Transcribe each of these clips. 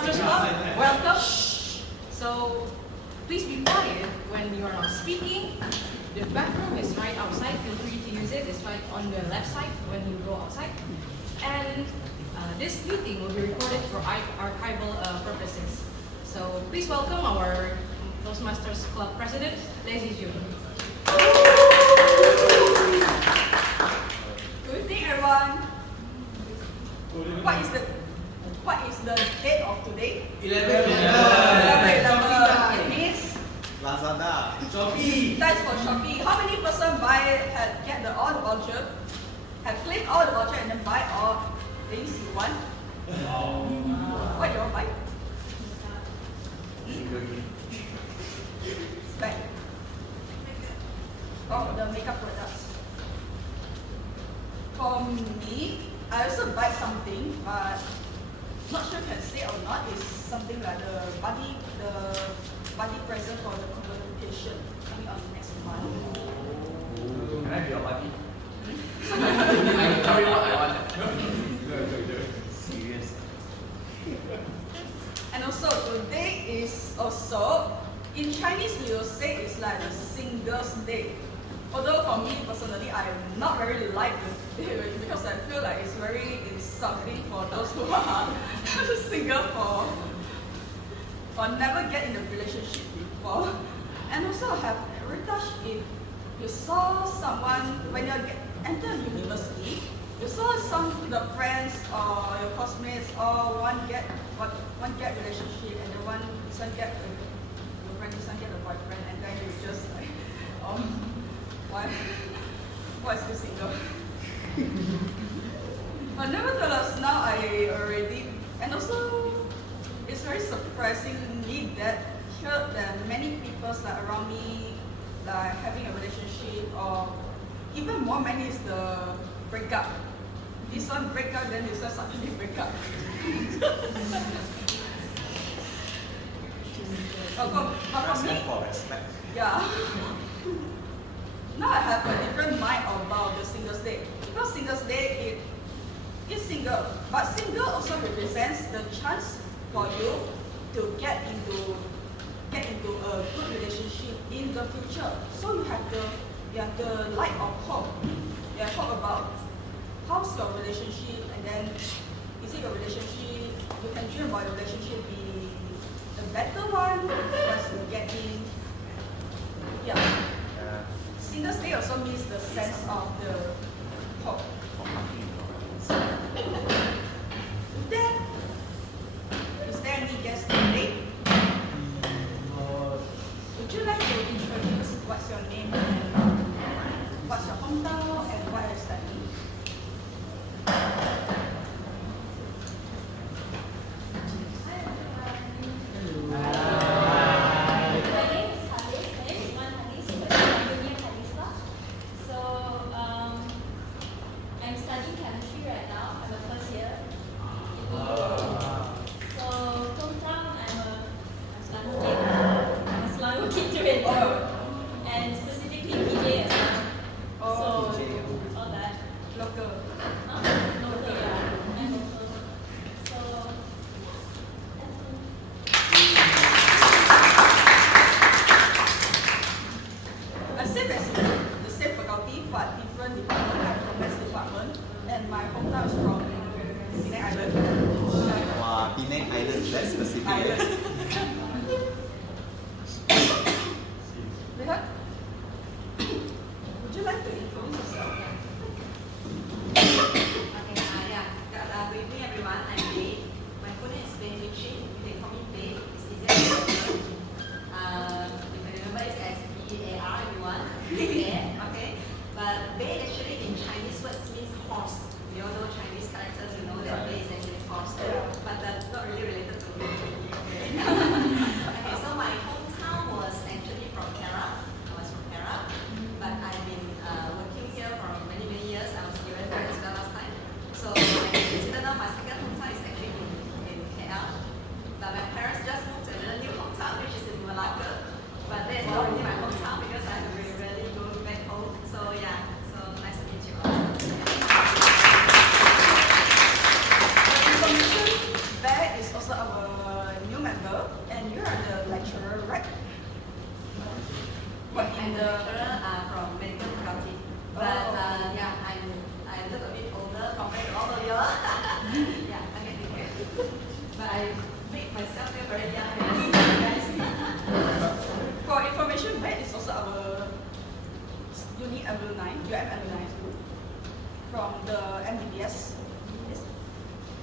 Toastmasters Club, welcome. So please be quiet when you are not speaking. The bathroom is right outside. Feel free to use it. It's right on the left side when you go outside. And this meeting will be recorded for archival purposes. So please welcome our Toastmasters Club President, Zhi Jun. Good evening, everyone. What is the date of today? 11. It means Lazada. Shopee. that's for Shopee. How many person get all the voucher, have claimed all the voucher and then buy all things you want? What you all buy? Bag. Oh, the makeup products. For me, I also buy something, but not sure can say or not. It's something like the body present for the convocation coming on next month. Can I be your buddy? I can tell you what I want. Serious. And also today is also, in Chinese we will say it's like the Singles Day. Although for me personally, I'm not very like this day because I feel like it's very insulting for those who are single for never get in a relationship before. And also have every touch if you saw someone when you enter university, you saw some of the friends or your classmates or one get relationship and the one get your friend, this one get a boyfriend, and then you just like why is this single? But nevertheless, now I already, and also it's very surprising me that here that many people like around me like having a relationship, or even more many is the breakup. This one break up, then this one suddenly break up. But for me, yeah. Now I have a different mind about the Singles Day. Because Singles Day, it is single. But single also represents the chance for you to get into a good relationship in the future. So you have the light of hope. You have hope about how's your relationship, and then is it your relationship, you can dream about your relationship be the better one once you get in. Yeah. Singles Day also means the sense of the hope. Then, is there any guest today? Would you like to introduce what's your name and what's your hometown and what you study? UMTMC group from the MBBS. Yes.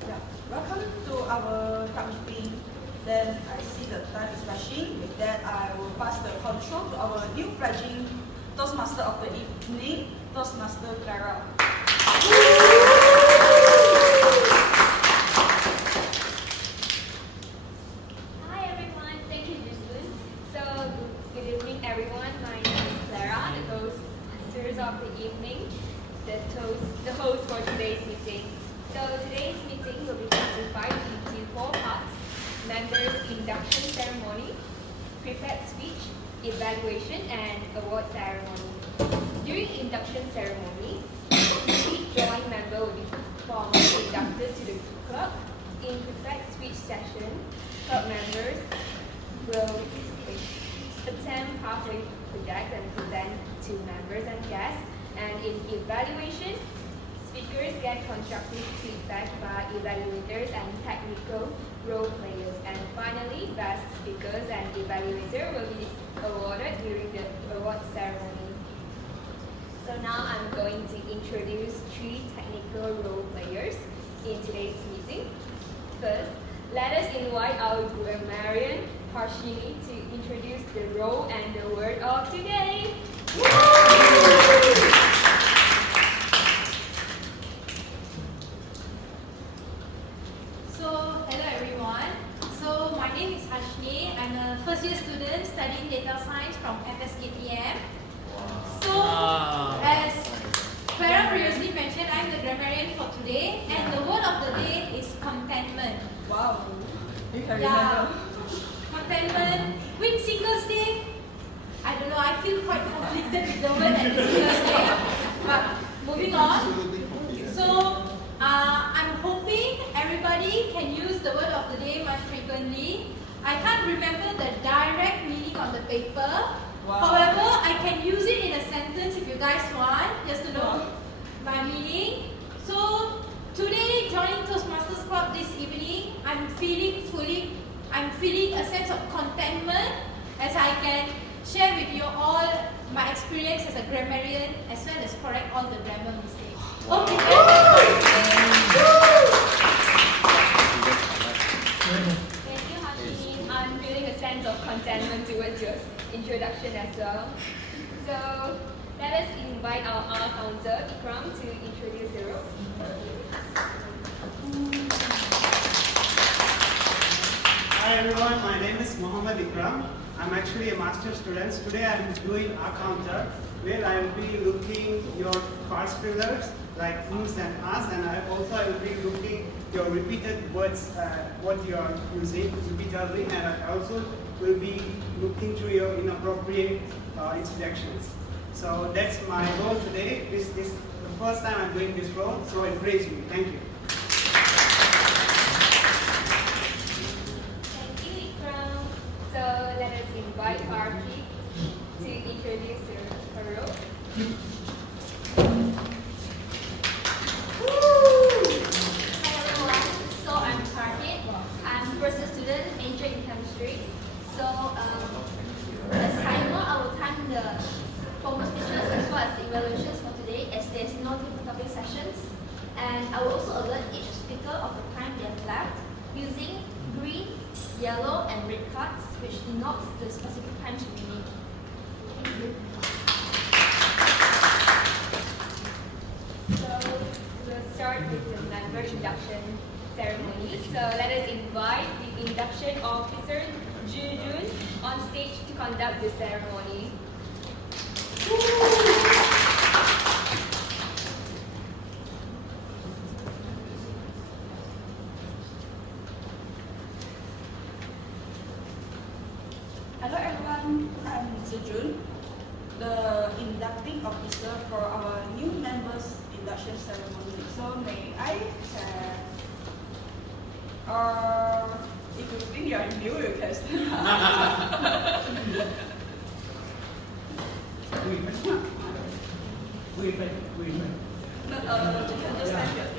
Yeah. Welcome to our club meeting. Then I see the time is rushing. With that, I will pass the control to our new fledgling Toastmaster of the evening, Toastmaster Clara. Hi everyone, thank you Zhi Jun. So good evening everyone. My name is Clara, the Toastmasters of the evening, the host for today's meeting. So today's meeting will be classified into 4 parts: members' induction ceremony, prepared speech, evaluation, and award ceremony. During induction ceremony, each joint member will be formally inducted to the club. In prepared speech session, club members will attempt halfway projects and present to members and guests. And in evaluation, speakers get constructive feedback by evaluators and technical role players. And finally, best speakers and evaluator will be awarded during the award ceremony. So now I'm going to introduce 3 technical role players in today's meeting. First, let us invite our Grammarian, Harshini, to introduce the role and the word of today. So, hello everyone. So, my name is Harshini. I'm a first year student studying data science from FSKTM. So, as Clara previously mentioned, I'm the grammarian for today, and the word of the day is contentment. Wow. You can Yeah, remember. contentment. With Singles Day, I don't know, I feel quite conflicted with the word and the Singles Day. But moving on. So, I'm hoping everybody can use the word of the day much frequently. I can't remember the direct meaning on the paper. Wow. However, I can use it in a sentence if you guys want, just to know my meaning. So, today, joining Toastmasters Club this evening, I'm feeling a sense of contentment as I can share with you all my experience as a grammarian as well as correct all the grammar mistakes. Okay. Thank you, Harshini. I'm feeling a sense of contentment towards your introduction as well. So let us invite our R counter, Iqram, to introduce the role. Hi everyone, my name is Mohammed Iqram. I'm actually a master's student. Today I'm doing a counter where I will be looking your past fillers like ums and as, and I will be looking your repeated words, what you are using repeatedly, and I also will be looking through your inappropriate interjections. So that's my role today. This is the first time I'm doing this role, so embrace me. Thank you. Thank you, Iqram. So let us invite Harshini to introduce her role. Hi everyone, so I'm Harshini. I'm first year student, major in chemistry. So as timer, I will time the formal speeches as well as the evaluations for today, as there's no topic sessions. And I will also alert each speaker of the time they have left using green, yellow, and red cards, which denotes the specific times remaining. Thank you. So we'll start with the member induction ceremony. So let us invite the induction officer, Zhi Jun, on stage to conduct the ceremony. Hello everyone, I'm Zhi Jun, the inducting officer for our new members induction ceremony. So may I have, if you think you are new, you can stand up. No, you can just stand here.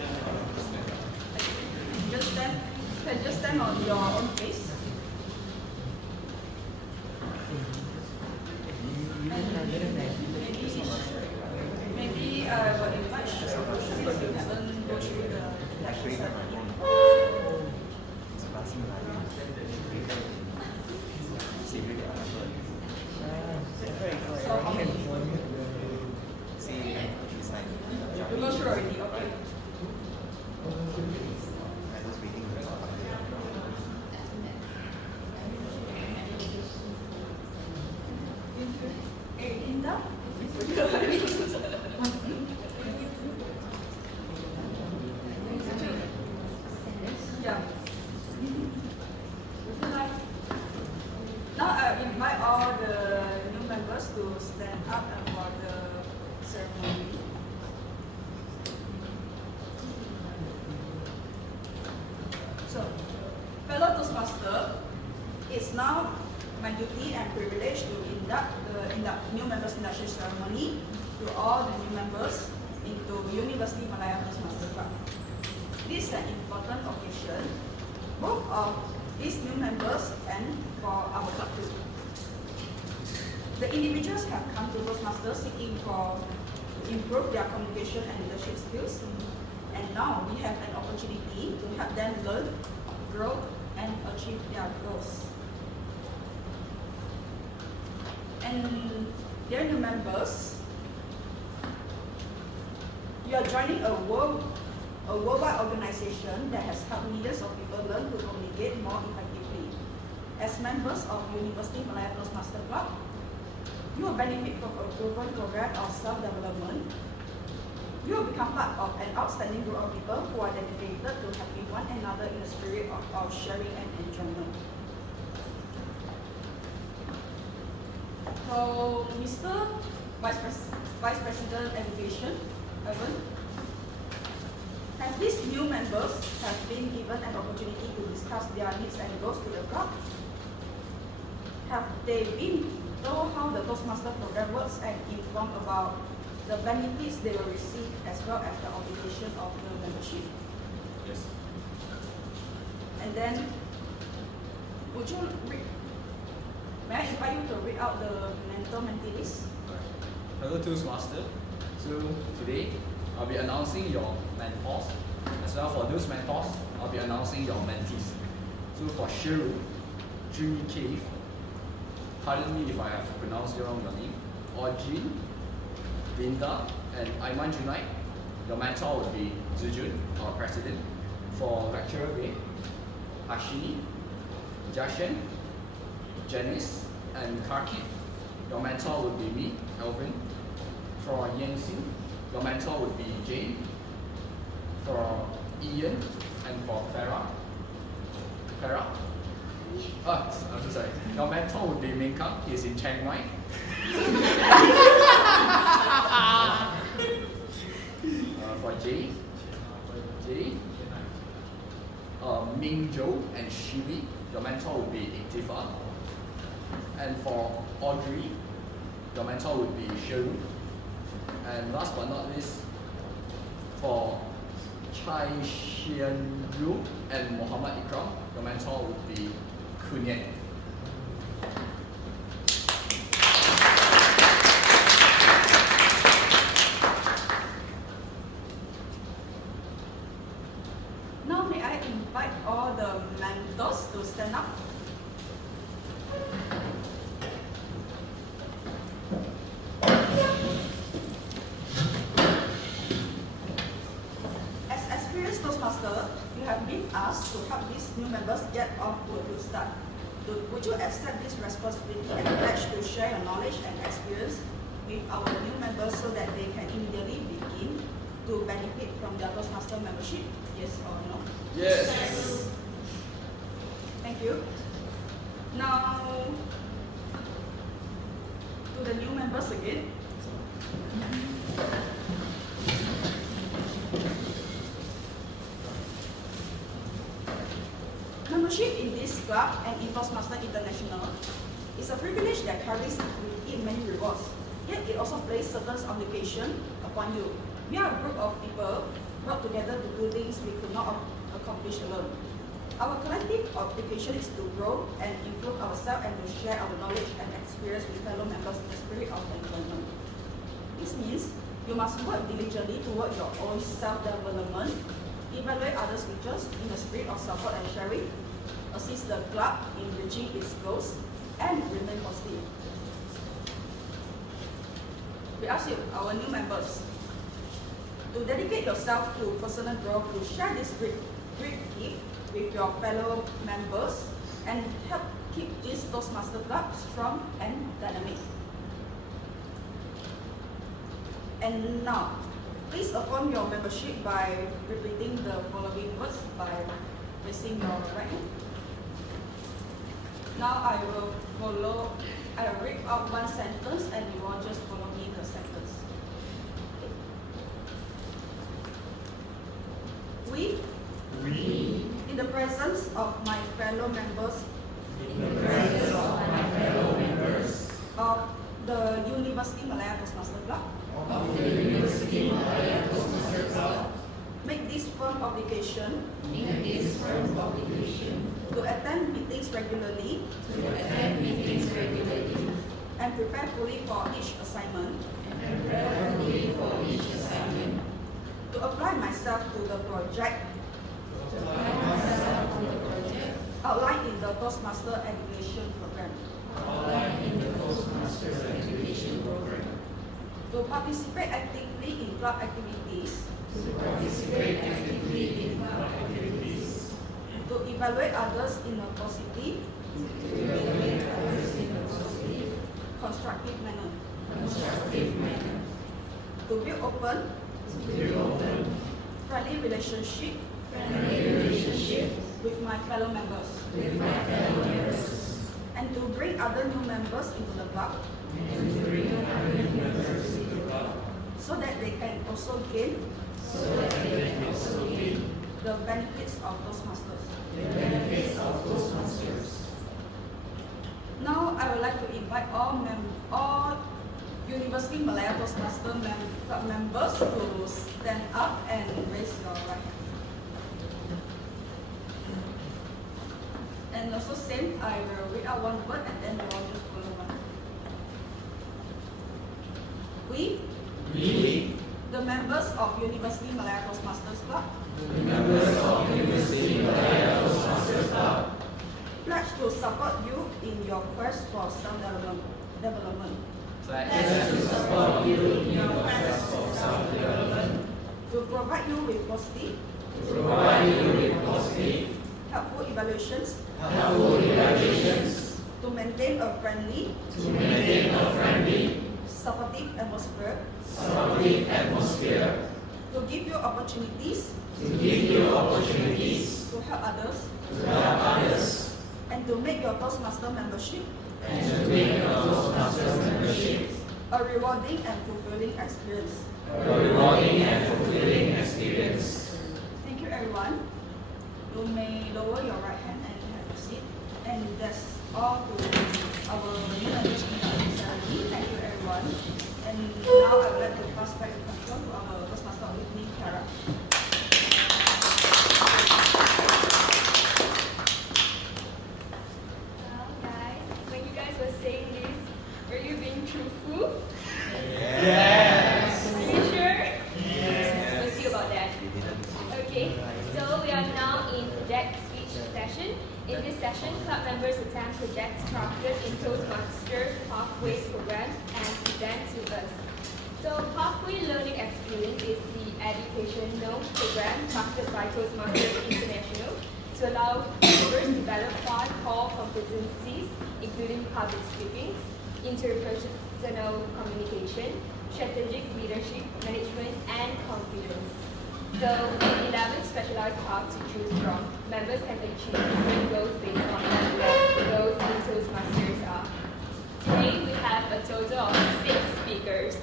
You can just stand on your own place. Maybe fellow Toastmaster, it's now my duty and privilege to induct the new members induction ceremony to all the new members into University Malaya Toastmaster Club. This is an important occasion, both of these new members and for our club too. The individuals have come to Toastmasters seeking to improve their communication and leadership skills, and now we have an opportunity to help them learn, grow, and achieve their goals. And dear new members, you are joining a worldwide organization that has helped millions of people learn to communicate more effectively. As members of University Malaya Toastmaster Club, you will benefit from a proven program of self-development. You will become part of an outstanding group of people who are dedicated to helping one another in the spirit of sharing and enjoyment. So, Mr. Vice President Education, Elven, have these new members have been given an opportunity to discuss their needs and goals to the club? Have they been told how the Toastmaster program works and informed about the benefits they will receive as well as the obligation of the membership? Yes. And then, would you may I invite you to read out the mentee list? Hello Toastmaster. So today I'll be announcing your mentors. As well for those mentors, I'll be announcing your mentees. So for Sherru, Zhi, pardon me if I have pronounced wrong your name, or Jin, Dinda, and Iman tonight, your mentor would be Zhi Jun, our president. For lecturer B, Harshini, Xuan, Jennice, and Clara, your mentor would be me, Elven. For Yanxi, your mentor would be Jane. For Ian and for Clara. Oh, I'm so sorry. Your mentor would be Meng. He's in Chiang Mai. For Jay, Ming Jo and Shibly, your mentor would be Ikhtifar. And for Audrey, your mentor would be Sherru. And last but not least, for Chai Xianru and Muhammad Iqram, your mentor would be Koon. Now may I invite all the mentors to stand up? As experienced Toastmaster, you have been asked to help these new members get off to a good start. Would you accept this responsibility and pledge to share your knowledge and experience with our new members so that they can immediately begin to benefit from their Toastmaster membership? Yes or no? Yes. Thank you. Now, to the new members again. Membership in this club and in Toastmaster International is a privilege that carries with it many rewards, yet it also places certain obligations upon you. We are a group of people brought together to do things we could not accomplish alone. Our collective obligation is to grow and improve ourselves and to share our knowledge and experience with fellow members in the spirit of enjoyment. This means you must work diligently toward your own self-development, evaluate others' features in the spirit of support and sharing, assist the club in reaching its goals, and remain positive. We ask you, our new members, to dedicate yourself to personal growth, to share this great gift with your fellow members, and help keep this Toastmaster Club strong and dynamic. And now, please affirm your membership by repeating the following words by raising your right hand. Now I will read out one sentence and you will just follow me the sentence. We, in the presence presence of my fellow members of the University Malaya Toastmaster Club, make this firm obligation to attend meetings regularly and prepare fully for each assignment, to apply myself to the project outlined in the Toastmaster Education Program, to participate actively in club activities, to evaluate others in a positive, constructive manner, to build open, friendly relationship with my fellow members, and to bring other new members into the club, so that they can also gain the benefits of Toastmasters. Now I would like to invite all University Malaya Toastmaster club members to stand up and raise your right hand. And also same, I will read out one word and then you all just follow one. We, the members of University Malaya Toastmasters Club, pledge to support you in your quest for self-development. To provide you with positive, helpful evaluations, to maintain a friendly, supportive atmosphere, to give you opportunities, to help others, and to make your Toastmaster membership a rewarding and fulfilling experience. Thank you, everyone. You may lower your right hand and have a seat. And that's all to our new members induction ceremony. Thank you, everyone. And now I would like to pass back the control to our Toastmaster of the evening, Clara. Well, guys, when you guys were saying this, were you being truthful? Yes. Are you sure? We'll see about that. Okay, so we are now in project speech session. In this session, club members attempt projects crafted in Toastmasters Pathway program and present to us. So Pathway Learning Experience is the educational program crafted by Toastmasters International to allow members to develop 5 core competencies, including public speaking, interpersonal communication, strategic leadership, management, and confidence. So, in 11 specialized paths to choose from, members can achieve different goals based on what the goals in Toastmasters are. Today, we have a total of 6 speakers.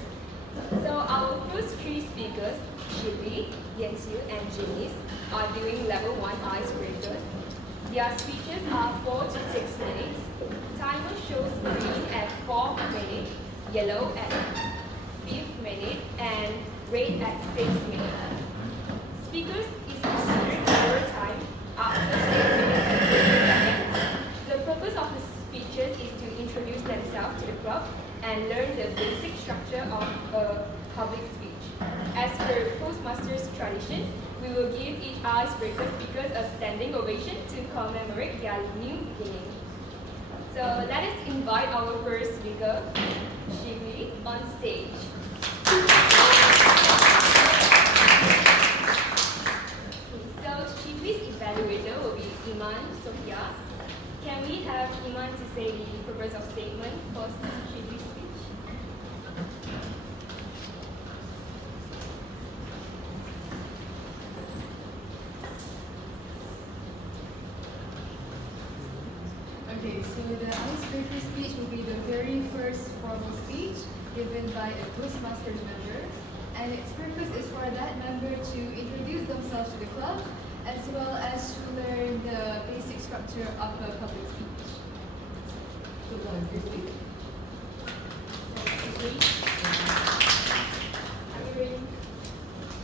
So, our first 3 speakers, Shibly, Yeat, and Jennice, are doing level 1 icebreaker. Their speeches are 4 to 6 minutes. Timer shows green at 4 minutes, yellow at 5th minute, and red at 6th minute. Speakers is restricted over time after 6 minutes and 30 seconds. The purpose of the speeches is to introduce themselves to the club and learn the basic structure of a public speech. As per Toastmasters tradition, we will give each icebreaker speakers a standing ovation to commemorate their new beginning. So let us invite our first speaker, Shibly, on stage. So Shibly's evaluator will be Iman, Sofea. Can we have Iman to say the purpose of statement for Shibly's speech? Okay, so the icebreaker speech will be the very first formal speech given by a Toastmasters member, and its purpose is for that member to introduce themselves to the club, as well as to learn the structure of a public speech. Good one, good week. Are you ready?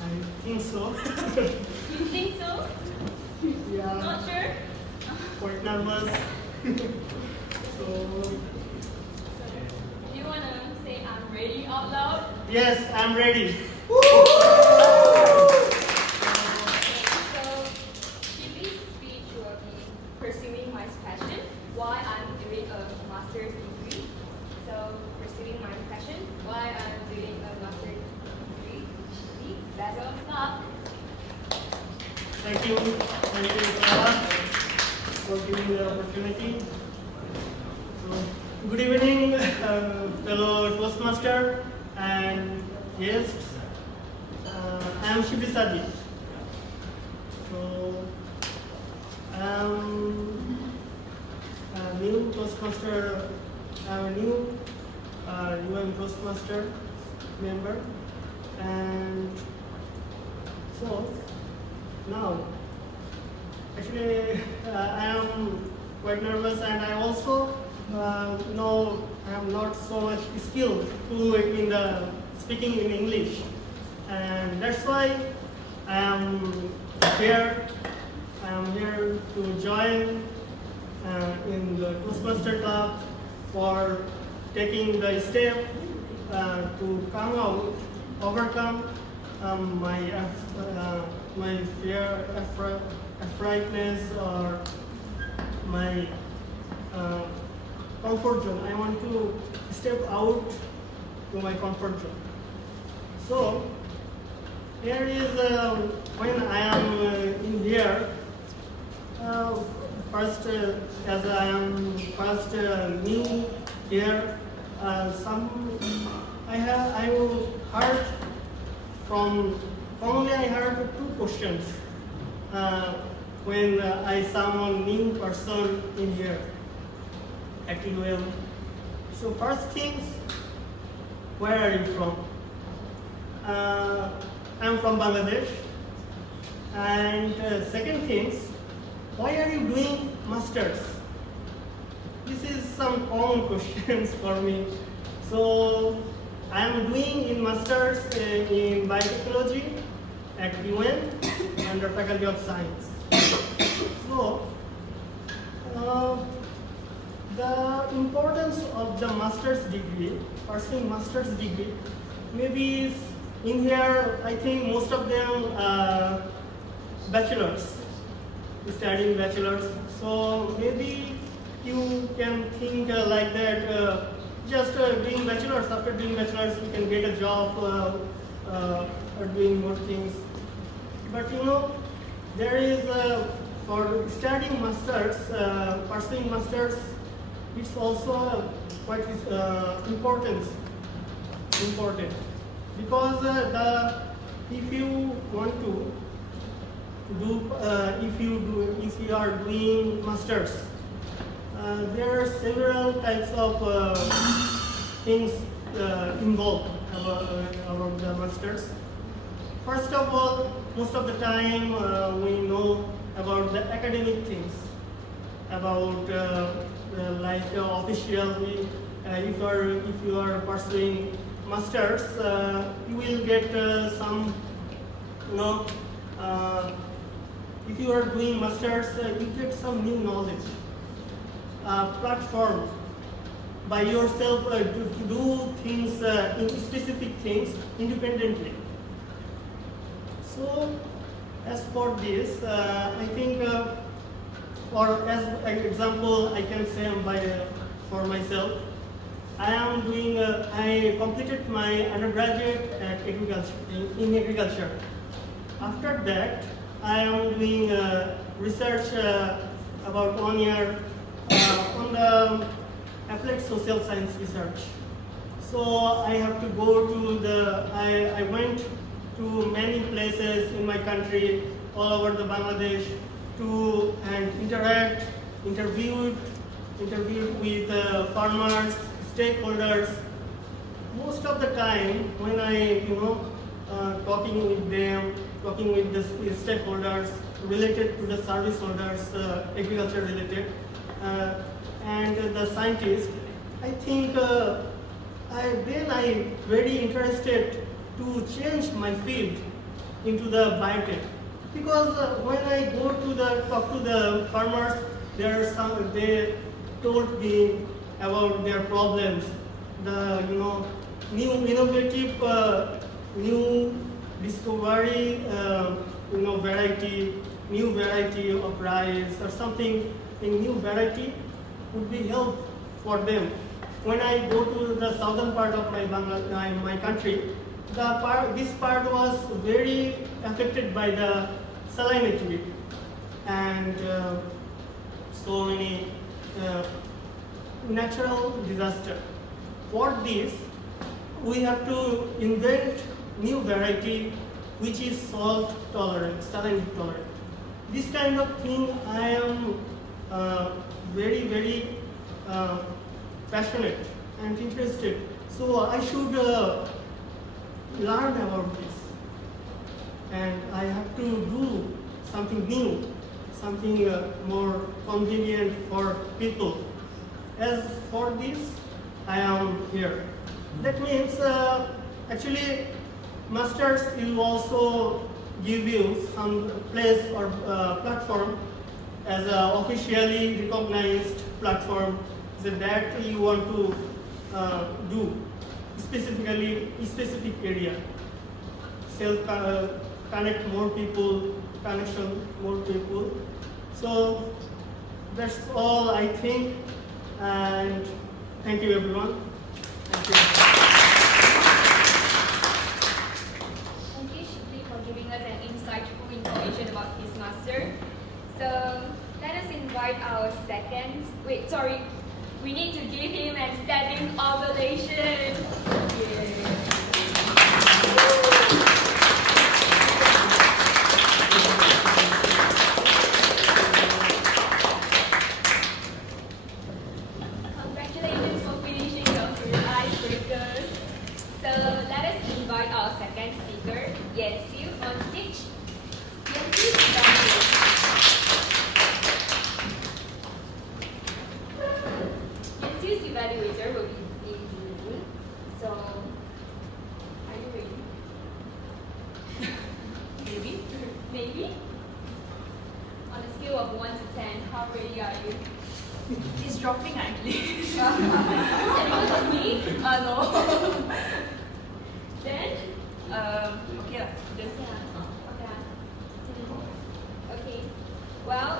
I think so. You think so? Yeah, Not sure? quite nervous. So, Do you want to say I'm ready out loud? yes, I'm ready. So, Shibly's speech will be pursuing my passion, why I'm doing a master's degree. So, pursuing my passion, why I'm doing a master's degree. Shibly, that's all stop. Thank you, Clara, for giving the opportunity. So, good evening, fellow Toastmaster and guests. I am Shibly. So, I am a new Toastmaster. I am a new Toastmaster member, and so now, actually, I am quite nervous, and I also know I am not so much skilled in the speaking in English, and that's why I am here. I am here to join in the Toastmaster Club for taking the step to come out, overcome my fear, affrightness, or my comfort zone. I want to step out to my comfort zone. So here is when I am in here. First, as I am first new here, I heard from commonly I heard two questions when I someone new person in here at UM. So first things, where are you from? I'm from Bangladesh. And second things, why are you doing masters? This is some common questions for me. So I am doing in masters in biotechnology at UN under Faculty of Science. So the importance of the master's degree, pursuing master's degree, maybe is in here. I think most of them bachelors, studying bachelors. So maybe you can think like that. Just doing bachelors. After doing bachelors, you can get a job or doing more things. But you know, there is for studying masters, pursuing masters, it's also quite important because if you want to do if you are doing masters, there are several types of things involved about the masters. First of all, most of the time we know about the academic things, about like officially, if you are pursuing masters, you will get some, you know, if you are doing masters, you get some new knowledge, platform by yourself to do things, in specific things independently. So as for this, I think, or as an example, I can say for myself, I completed my undergraduate at in agriculture. After that, I am doing research about 1 year on the applied social science research. So I have to go to I went to many places in my country, all over the Bangladesh, and interviewed with farmers, stakeholders. Most of the time, when I talking with them, talking with the stakeholders, related to the service holders, agriculture related, and the scientists. I think I very interested to change my field into the biotech, because when I go to talk to the farmers, they told me about their problems, the new innovative, new discovery, new variety of rice or something, a new variety would be help for them. When I go to the southern part of my country, this part was very affected by the salinity and so many natural disaster. For this, we have to invent new variety which is salt tolerant, salinity tolerant. This kind of thing I am very passionate and interested. So I should learn about this, and I have to do something new, something more convenient for people. As for this, I am here. That means actually Masters will also give you some place or platform as an officially recognized platform that you want to do specific area. Connect more people, connection more people. So that's all I think, and thank you everyone. Thank you. Thank you, Shibly, for giving us an insightful information about his master. So let us invite our second. We need to give him a standing ovation. Congratulations for finishing your two icebreakers. So let us invite our second speaker, Siew, on stage. Siew Siew's evaluator will be in June. So, are you ready? Maybe? Maybe? On a scale of 1 to 10, how ready are you? It's dropping actually. Because of me? No. Then? Okay lah. Just okay. Well,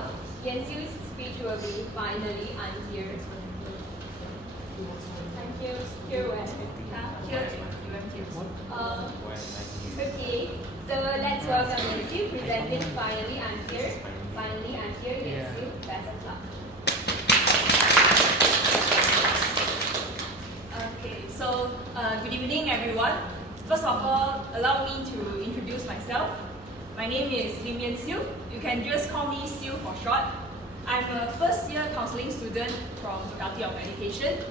Siew's speech will be finally. I'm here. I'm here. Here where? Here, UMTMC. Okay. So let's welcome Siew presenting finally. I'm here. Finally, I'm here. Siew. Best of luck. Okay, so good evening everyone. First of all, allow me to introduce myself. My name is Siew. You can just call me Siew for short. I'm a first year counseling student from Faculty of Education.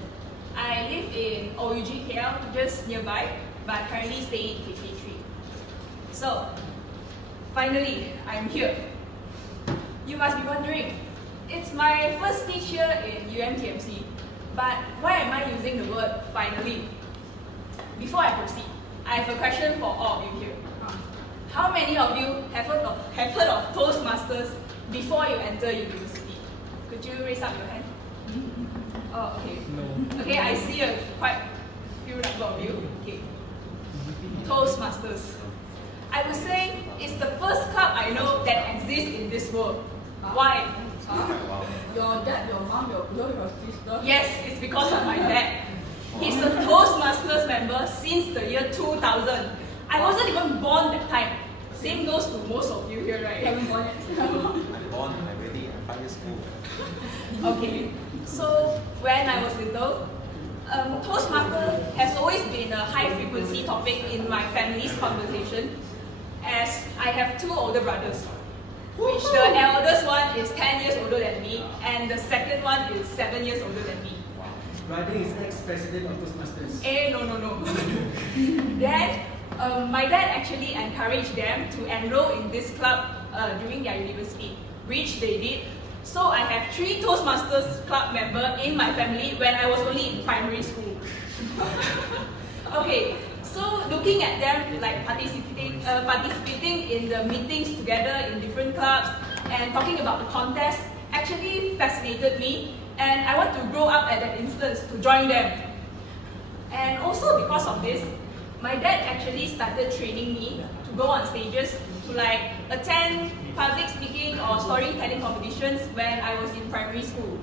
I live in OUG KL, just nearby, but currently staying in KK3. So, finally, I'm here. You must be wondering, it's my first speech here in UMTMC, but why am I using the word finally? Before I proceed, I have a question for all of you here. How many of you have heard of Toastmasters before you enter university? Could you raise up your hand? Oh, okay. No. Okay, I see a quite few number of you. Okay. Toastmasters. I would say it's the first club I know that exists in this world. Why? Your dad, your mom, your brother, your sister. Yes, it's because of my dad. He's a Toastmasters member since the year 2000. I wasn't even born that time. Same goes to most of you here, right? Haven't born yet. I'm born, I'm ready, I'm 5 years old. Okay, so when I was little, Toastmaster has always been a high frequency topic in my family's conversation, as I have two older brothers, which the eldest one is 10 years older than me, and the second one is 7 years older than me. Brother is ex-president of Toastmasters. No. Then, my dad actually encouraged them to enroll in this club during their university, which they did. So I have 3 Toastmasters club members in my family when I was only in primary school. Okay, so looking at them like participating in the meetings together in different clubs and talking about the contest actually fascinated me, and I want to grow up at that instance to join them. And also because of this, my dad actually started training me to go on stages to like attend public speaking or storytelling competitions when I was in primary school.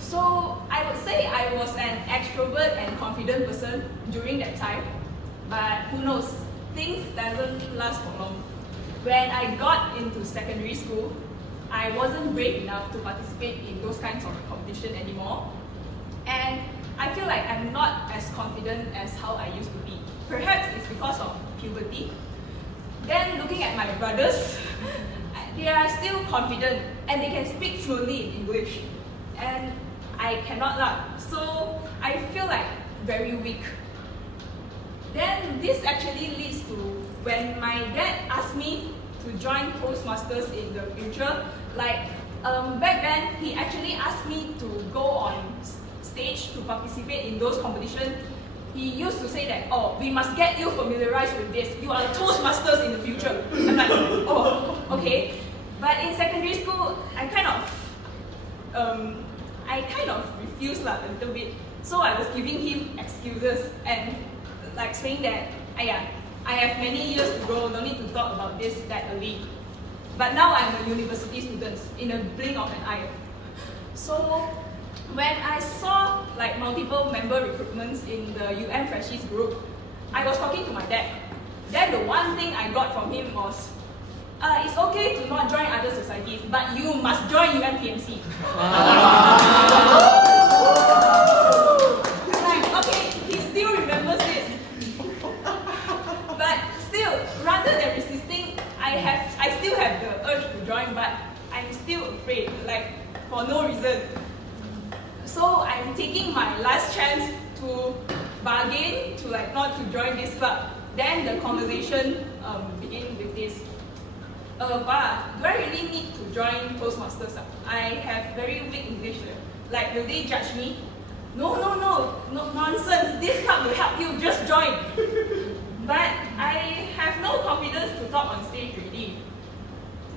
So I would say I was an extrovert and confident person during that time, but who knows, things doesn't last for long. When I got into secondary school, I wasn't brave enough to participate in those kinds of competition anymore, and I feel like I'm not as confident as how I used to be. Perhaps it's because of puberty. Then looking at my brothers, they are still confident and they can speak fluently in English, and I cannot laugh, so I feel like very weak. Then this actually leads to when my dad asked me to join Toastmasters in the future. Like back then, he actually asked me to go on stage to participate in those competitions. He used to say that, oh, we must get you familiarized with this. You are Toastmasters in the future. I'm like, oh, okay. But in secondary school, I kind of refused a little bit. So I was giving him excuses and like saying that, I have many years to go, no need to talk about this that early. But now I'm a university student in a blink of an eye. So when I saw like multiple member recruitments in the Freshies group, I was talking to my dad. Then the one thing I got from him was, it's okay to not join other societies, but you must join UMTMC. Like, okay, he still remembers this. But still, rather than resisting, I still have the urge to join, but I'm still afraid, like for no reason. So I'm taking my last chance to bargain to like not to join this club. Then the conversation begin with this. But do I really need to join Toastmasters? I have very weak English. Like, will they judge me? No, nonsense. This club will help you. Just join. But I have no confidence to talk on stage already.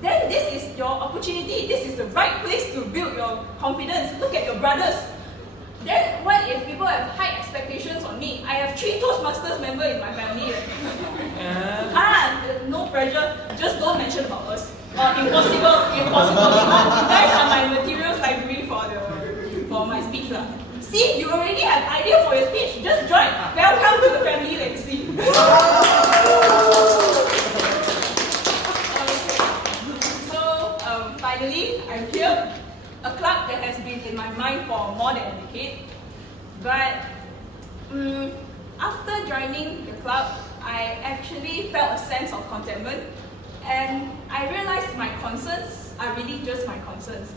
Then this is your opportunity. This is the right place to build your confidence. Look at your brothers. Then what if people have high expectations on me? I have 3 Toastmasters members in my family. No pressure. Just don't mention about us. Impossible. Guys are my materials library for my speech. See, you already have idea for your speech. Just join. Welcome to the family legacy. So finally, I'm here. A club that has been in my mind for more than a decade. But after joining the club, I actually felt a sense of contentment, and I realized my concerns are really just my concerns.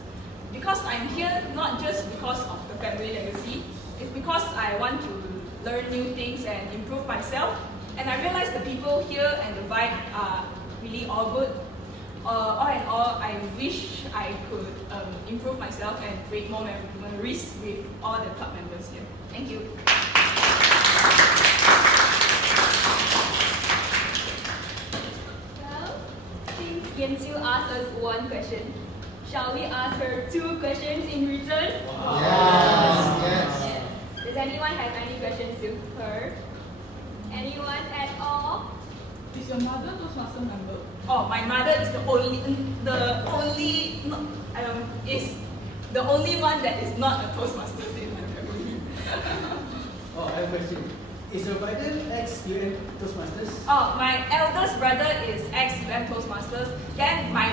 Because I'm here not just because of the family legacy, it's because I want to learn new things and improve myself. And I realized the people here and the vibe are really all good. All in all, I wish I could improve myself and create more memories with all the club members here. Thank you. Well, since Yensu asked us one question, shall we ask her 2 questions in return? Wow. Yes. Does anyone have any questions to her? Anyone at all? Is your mother Toastmaster member? Oh, my mother is the only one that is not a Toastmaster in my family. Oh, I have a question. Is your brother ex-UN Toastmasters? Oh, my eldest brother is ex-UM Toastmasters. Then my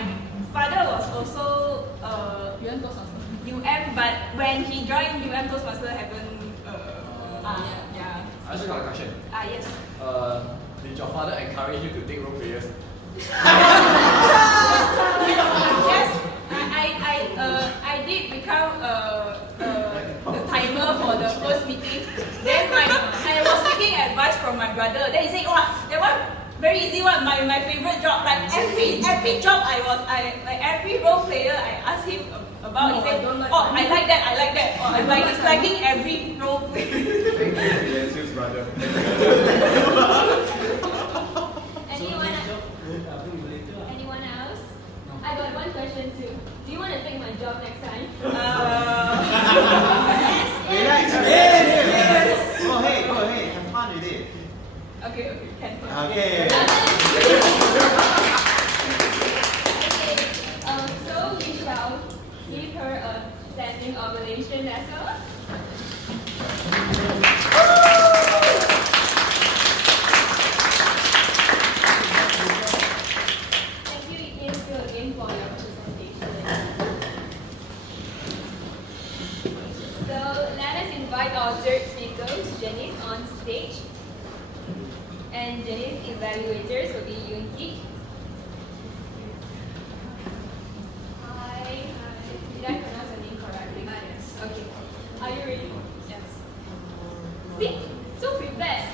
father was also UM Toastmaster. UM, but when he joined UM Toastmaster, haven't. Yeah. I also got a question. Yes. Did your father encourage you to take role players? Yes, I did become the timer for the first meeting. Then I was taking advice from my brother. Then he said, "Oh, that one very easy one. My favorite job. Like every job like every role player I ask him about. No, he said, I don't like oh, that. I like that. Or I'm like disliking every role player. Thank you, Siew brother. Anyone else? I got one question too. Do you want to take my job next time? Relax. Yes. Go ahead. Have fun with it. Okay, can. Okay. So we shall give her a standing ovation as well. Thank you again for your presentation. So let us invite our third speaker, Jennice, on stage. And Jennice evaluators will be Yeat. Hi. Did I pronounce your name correctly? Yes. Okay. Are you ready? Yes. See? So prepared.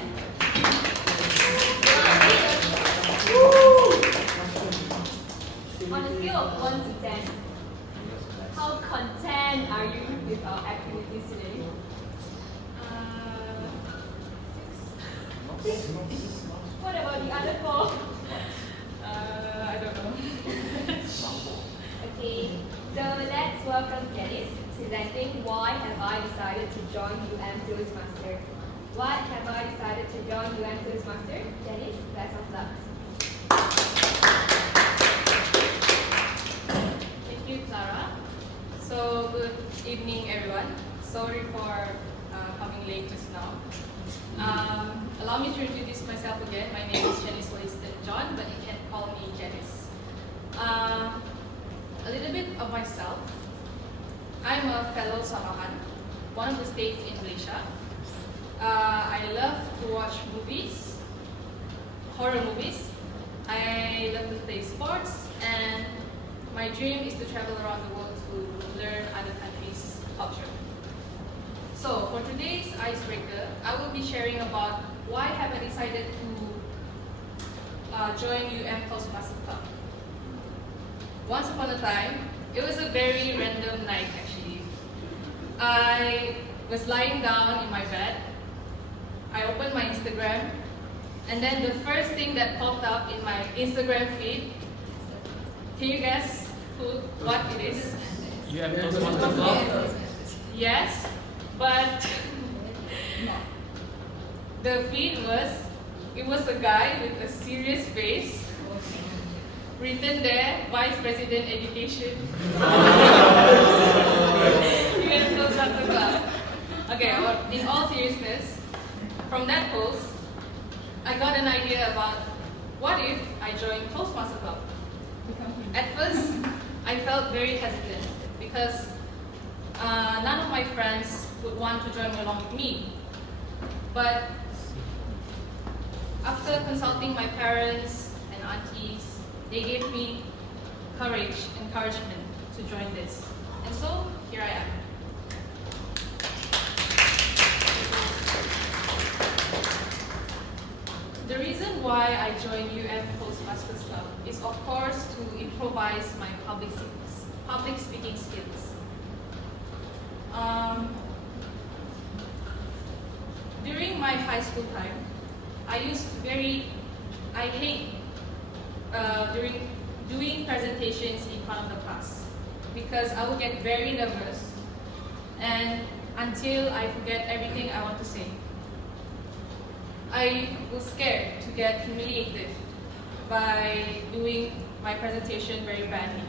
On a scale of 1 to 10, how content are you with our activities today? 6. What about the other 4? I don't know. Okay, so let's welcome Jennice, presenting Why Have I Decided to Join Toastmasters? Why have I decided to join Toastmasters? Jennice, best of luck. Thank you, Clara. So, good evening, everyone. Sorry for coming late just now. Allow me to introduce myself again. My name is Jennice John, but you can call me Jennice. A little bit of myself. I'm a fellow Sabahan, one of the states in Malaysia. I love to watch movies, horror movies. I love to play sports, and my dream is to travel around the world to learn other countries' culture. So for today's icebreaker, I will be sharing about why have I decided to join Toastmasters Club. Once upon a time, it was a very random night actually. I was lying down in my bed. I opened my Instagram, and then the first thing that popped up in my Instagram feed, can you guess what it is? Toastmasters Club? Yes, but the feed was a guy with a serious face, written there, Vice President Education. Toastmasters Club. Okay, in all seriousness, from that post, I got an idea about what if I joined Toastmasters Club. At first, I felt very hesitant because none of my friends would want to join along with me. But after consulting my parents and aunties, they gave me encouragement to join this. And so, here I am. The reason why I joined Toastmasters Club is of course to improvise my public speaking skills. During my high school time, I hate doing presentations in front of the class because I would get very nervous and until I forget everything I want to say. I was scared to get humiliated by doing my presentation very badly.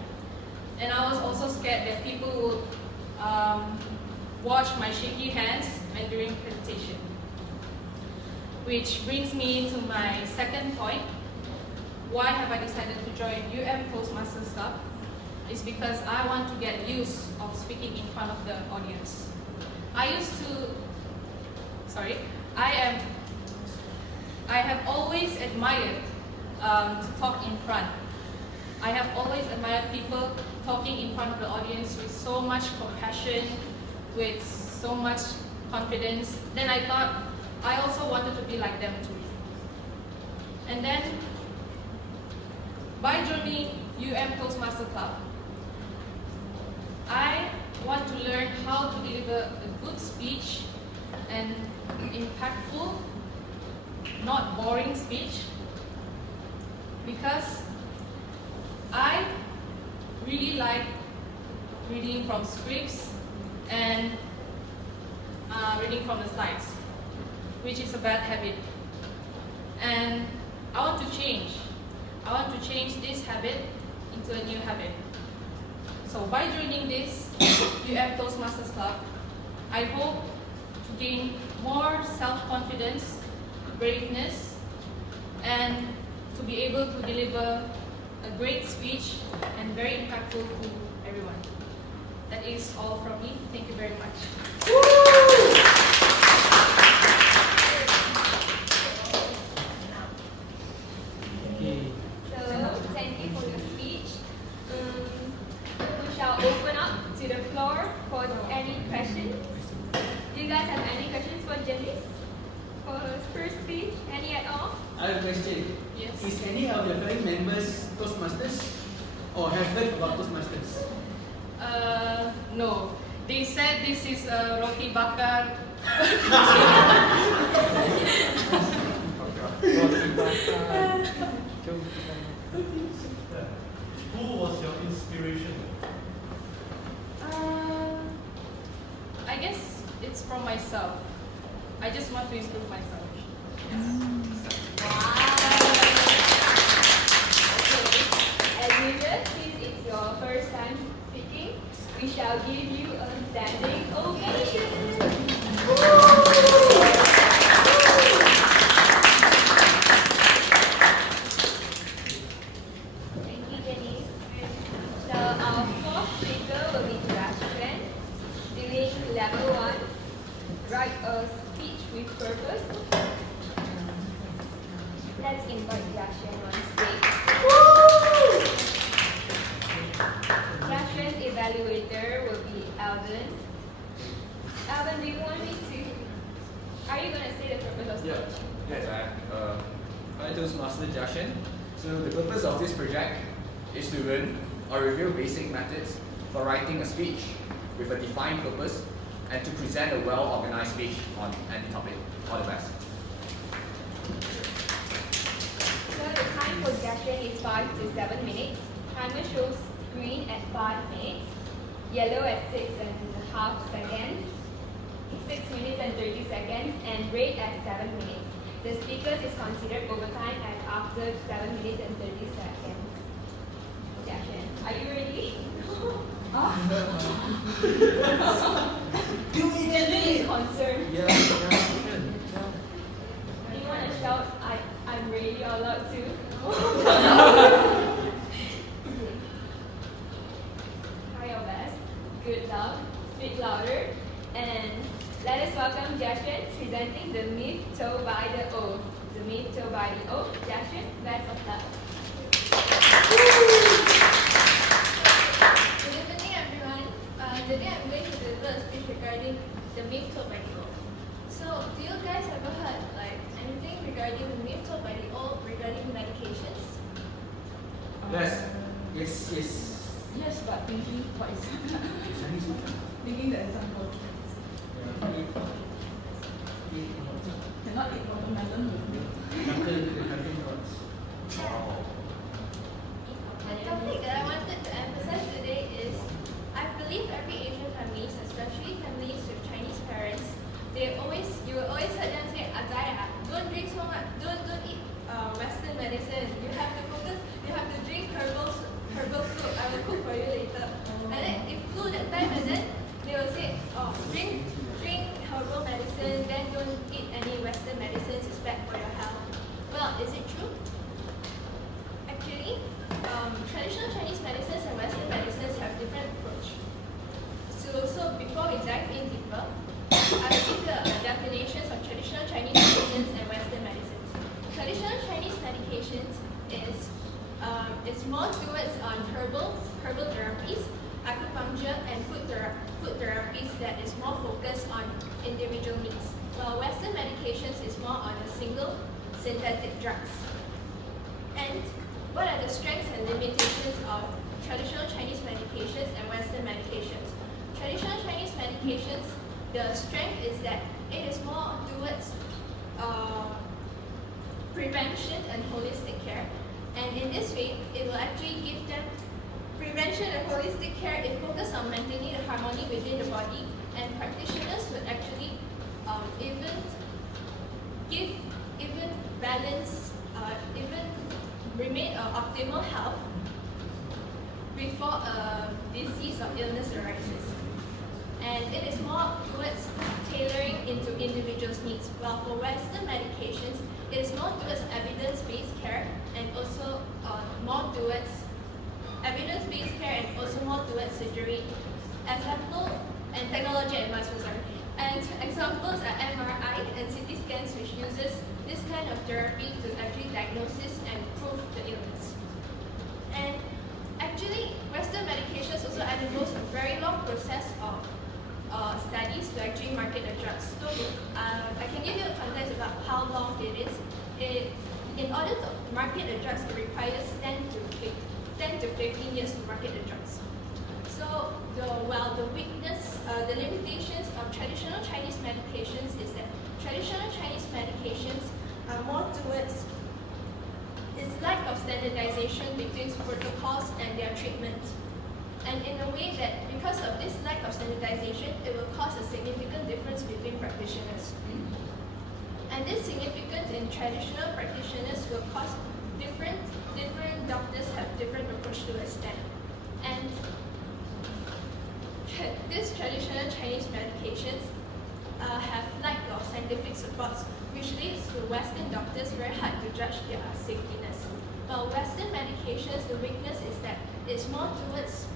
And I was also scared that people would watch my shaky hands when doing presentation. Which brings me to my second point. Why have I decided to join Toastmasters Club? Is because I want to get used of speaking in front of the audience. I have always admired to talk in front. I have always admired people talking in front of the audience with so much compassion, with so much confidence. Then I thought I also wanted to be like them too. And then, by joining Toastmasters Club, I want to learn how to deliver a good speech and impactful, not boring speech, because I really like reading from scripts and reading from the slides, which is a bad habit. And I want to change this habit into a new habit. So by joining this Toastmasters Club, I hope to gain more self-confidence, braveness, and to be able to deliver a great speech and very impactful to everyone. That is all from me. Thank you very much. So, thank you for your speech. We shall open up to the floor for any questions. Do you guys have any questions for Jennice? For her first speech? Any at all? I have a question. Yes. Is any of your family members Toastmasters or have heard about Toastmasters? No. They said this is a roti bakar. Who was your inspiration? I guess it's from myself. I just want to improve myself. As usual, since it's your first time speaking, we shall give you a standing ovation. Thank you, Jennice. So our fourth speaker will be Xuan, doing level 1, write a speech with purpose. Let's invite Xuan on stage. Xuan's evaluator will be Elven. Elven, do you want me to? Are you going to say the purpose of speech? Yes, hi Toastmaster Xuan. So the purpose of this project is to learn or review basic methods for writing a speech with a defined purpose and to present a well-organized speech on any topic. All the best. So the time for Xuan is 5 to 7 minutes. Timer shows green at 5 minutes, yellow at 6.5 seconds, 6 minutes and 30 seconds, and red at 7 minutes. The speakers is considered overtime at after 7 minutes and 30 seconds. Xuan, are you ready? Is concerned. Yeah. Do you want to shout, I'm ready out loud too? Try your best. Good luck. Speak louder. And let us welcome Xuan presenting the myth told by the oath. The myth told by the oath. Xuan, best of luck. Good evening, everyone. Today I'm going to deliver a speech regarding the myth told by the old. So, do you guys ever heard anything regarding the myth told by the old regarding medications? Yes. Yes. Yes. Yes, but thinking twice. Thinking the example. Cannot eat watermelon with milk. The topic that I wanted to emphasize today is, I believe every Asian families, especially families with Chinese parents, you will always hear them say, Azaya, don't drink so much, don't eat Western medicine. You have to focus, you have to drink herbal soup. I will cook for you later. And then it flew that time, and then they will say, oh, drink herbal medicine, then don't eat any Western medicines, it's bad for your health. Well, is it true? Actually, traditional Chinese medicines and Western medicines have different approach. So before we dive in deeper, I will give the definitions of traditional Chinese medicines and Western medicines. Traditional Chinese medications is more towards on herbal therapies, acupuncture, and food therapies that is more focused on individual needs. While Western medications is more on a single synthetic drugs. And what are the strengths and limitations of traditional Chinese medications and Western medications? Traditional Chinese medications, the strength is that it is more towards prevention and holistic care. And in this way, it will actually give them prevention and holistic care. It focuses on maintaining the harmony within the body, and practitioners would actually even balance, even remain optimal health before a disease or illness arises. And it is more towards tailoring into individuals' needs. While for Western medications, it is more towards evidence-based care and also more towards evidence-based care and also more towards surgery. Example and technology advancements and examples are MRI and CT scans, which uses this kind of therapy to actually diagnose and prove the illness. And actually, Western medications also undergoes a very long process of studies to actually market the drugs. So I can give you a context about how long it is. In order to market the drugs, it requires 10 to 15 years to market the drugs. So the limitations of traditional Chinese medications is that traditional Chinese medications are more towards its lack of standardization between protocols and their treatment. And in a way that because of this lack of standardization, it will cause a significant difference between practitioners. And this significance in traditional practitioners will cause different doctors have different approach towards them. And these traditional Chinese medications have lack of scientific supports, which leads to Western doctors very hard to judge their safetiness. While Western medications, the weakness is that it's more towards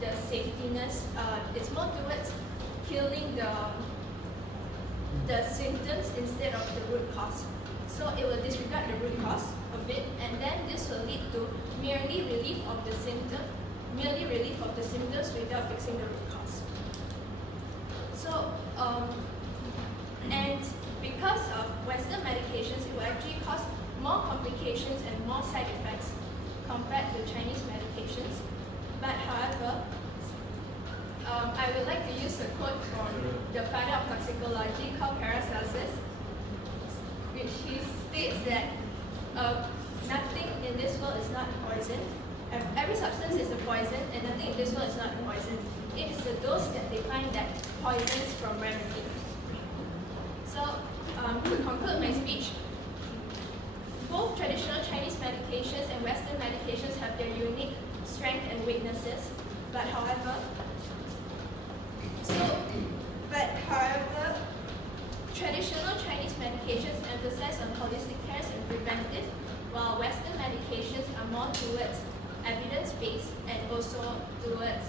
the safetiness, it's more towards killing the symptoms instead of the root cause. So it will disregard the root cause of it, and then this will lead to merely relief of the symptoms without fixing the root cause. So, and because of Western medications, it will actually cause more complications and more side effects compared to Chinese medications. But however, I would like to use a quote from the father of toxicology called Paracelsus, which he states that nothing in this world is not poison. Every substance is a poison, and nothing in this world is not poison. It is the dose that they find that poisons from remedy. So, to conclude my speech, both traditional Chinese medications and Western medications have their unique strengths and weaknesses. But however, traditional Chinese medications emphasize on holistic care and preventive, while Western medications are more towards evidence-based and also towards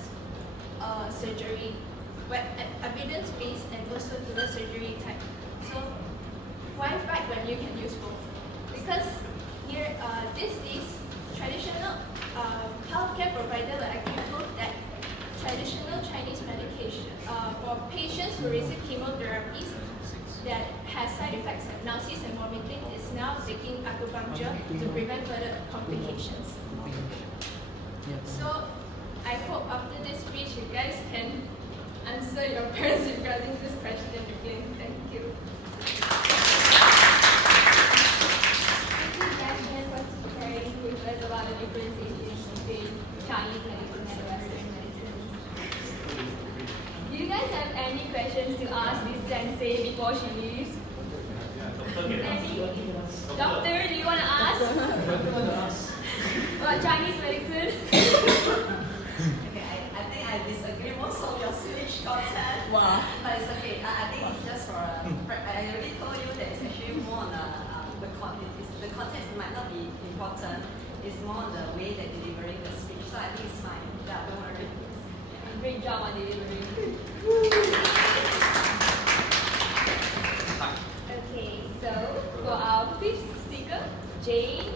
surgery. Evidence-based and also towards surgery type. So why fight when you can use both? Because here, these days, traditional healthcare provider will actually prove that traditional Chinese medication for patients who receive chemotherapies that has side effects like nausea and vomiting is now taking acupuncture to prevent further complications. So I hope after this speech you guys can answer your parents regarding this question again. Thank you. Thank you, for sharing with us about the differentiation between Chinese medicine and Western medicine. Do you guys have any questions to ask this sensei before she leaves? Any? Doctor, do you want to ask? About Chinese medicine? Okay, I think I disagree most of your speech content. Wow. But it's okay. I think it's just for I already told you that it's actually more on the content. The content might not be important. It's more on the way that delivering the speech. So I think it's fine. Yeah, don't worry. Great job on delivering. Okay, so for our fifth speaker, Jane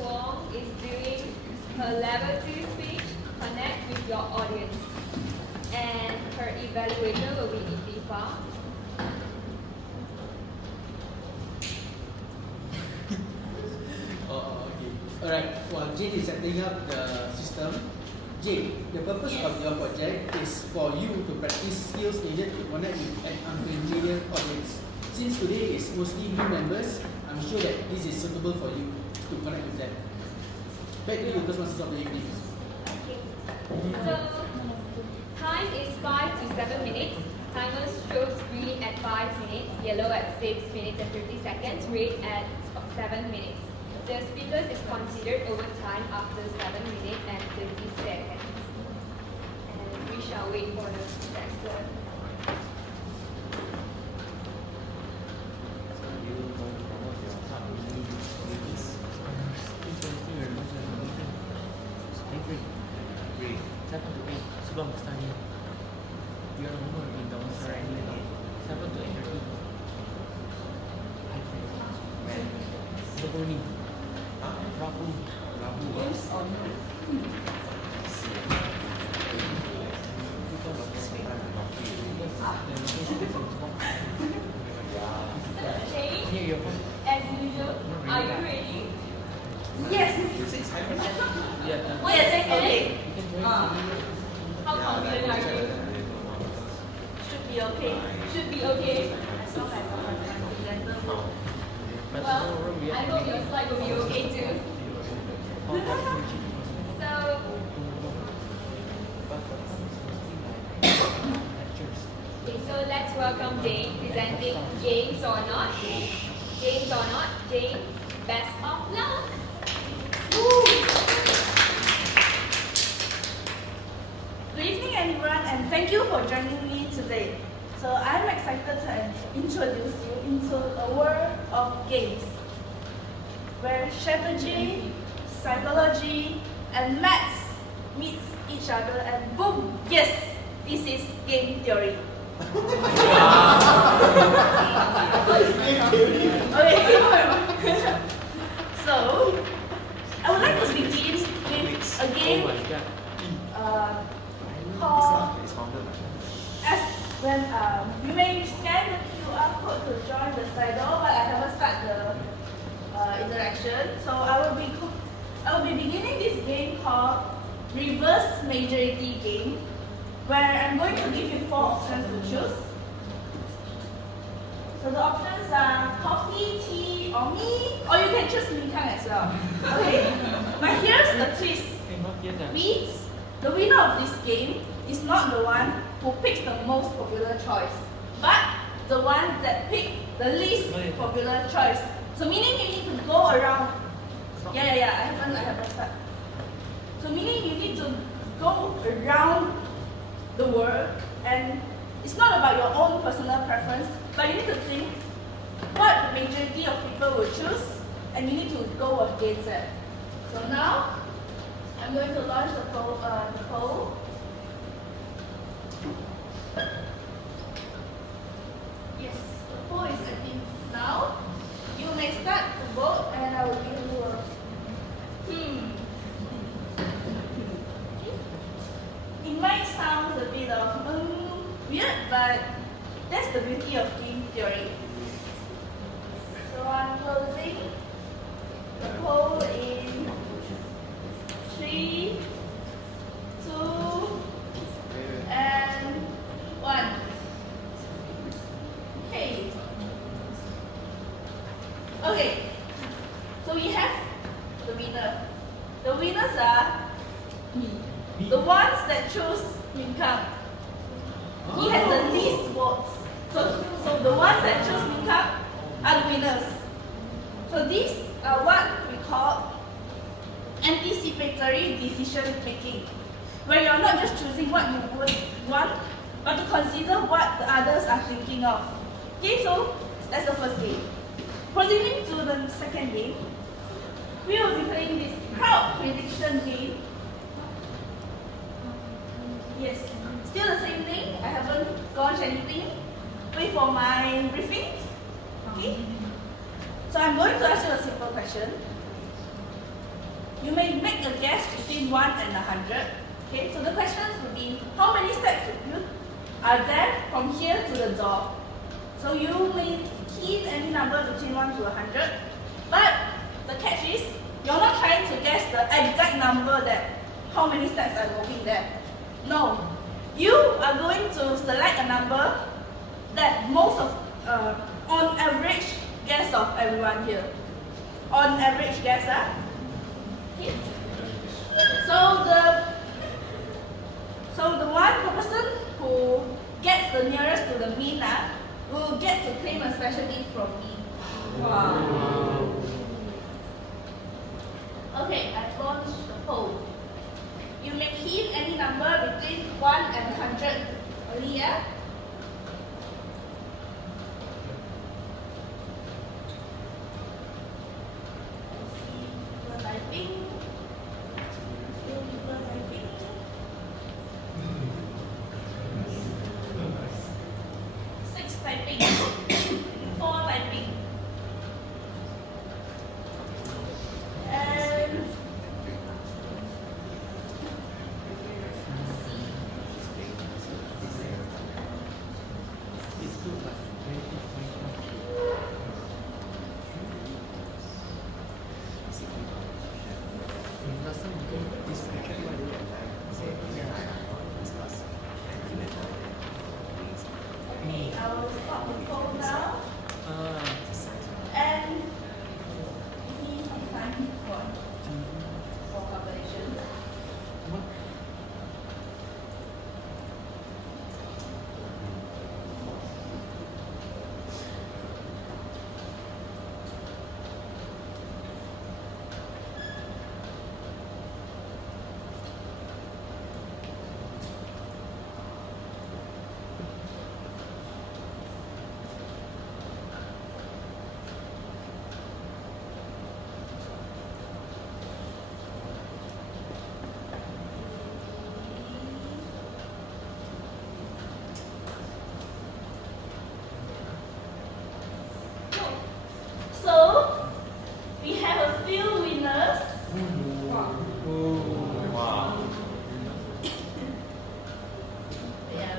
Wong is doing her level 2 speech, Connect with Your Audience. And her evaluator will be Ikhtifar. Jane is setting up the system. Jane, the purpose of your project is for you to practice skills needed to connect with an unfamiliar audience. Since today is mostly new members, I'm sure that this is suitable for you to connect with them. Back to you, Toastmasters of the evening. Okay. So, time is 5 to 7 minutes. Timer shows green at 5 minutes, yellow at 6 minutes and 50 seconds, red at 7 minutes. The speakers is considered over time after 7 minutes and 50 seconds. And we shall wait for the tester. Sebelum tanya, dia nomor in the surrounding 7 to 8:30. Sebelum ni, Rabu. Yes or no? Jane, as usual, are you ready? Yes. Yeah. Yes. Okay. How confident are you? Should be okay. Should be okay. As long as I'm confident. Well, I hope your slide will be okay too. So, okay, so let's welcome Jane, presenting James or Not. James or Not, Jane, best of luck. Good evening everyone and thank you for joining me today. So I'm excited to introduce you into a world of games where strategy, psychology and maths meet each other and boom, yes, this is game theory. Okay. So I would like to begin with a game called as when you may scan the QR code to join the Slido, but I haven't started the interaction. So I will be beginning this game called Reverse Majority Game, where I'm going to give you 4 options to choose. So the options are coffee, tea, or me, or you can choose Meng as well. Okay, but here's the twist. The winner of this game is not the one who picks the most popular choice, but the one that picked the least popular choice. So meaning you need to go around. I haven't started. So meaning you need to go around the world, and it's not about your own personal preference, but you need to think what the majority of people will choose, and you need to go against it. So now I'm going to launch the poll. Yes, the poll is active now. You may start to vote and I will give you a It might sound a bit of weird, but that's the beauty of game theory. So I'm closing the poll in 3, 2, and 1. Okay. So we have the winner. The winners are me. The ones that chose Meng. He has the least votes. So the ones that chose Meng are the winners. So these are what we call anticipatory decision making, where you're not just choosing what you would want, but to consider what the others are thinking of. Okay, so that's the first game. Proceeding to the second game, we will be playing this crowd prediction game. Yes, still the same thing. I haven't launched anything. Wait for my briefing. Okay. So I'm going to ask you a simple question. You may make a guess between 1 and 100. Okay. So the questions will be: how many steps are there from here to the door? So you may key any number between 1 to 100. But the catch is You're not trying to guess the exact number that how many steps are walking there. No. You are going to select a number that most of, on average guess of everyone here. On average guess, here. So the one person who gets the nearest to the mean will get to claim a special gift from me. Wow. Okay, I've launched the poll. You may key in any number between 1 and 100 only, yeah? Typing. Six typing. 4 typing. And okay, I will stop the poll now. And give me some time for calculation. So, we have a few winners. Wow. Yeah.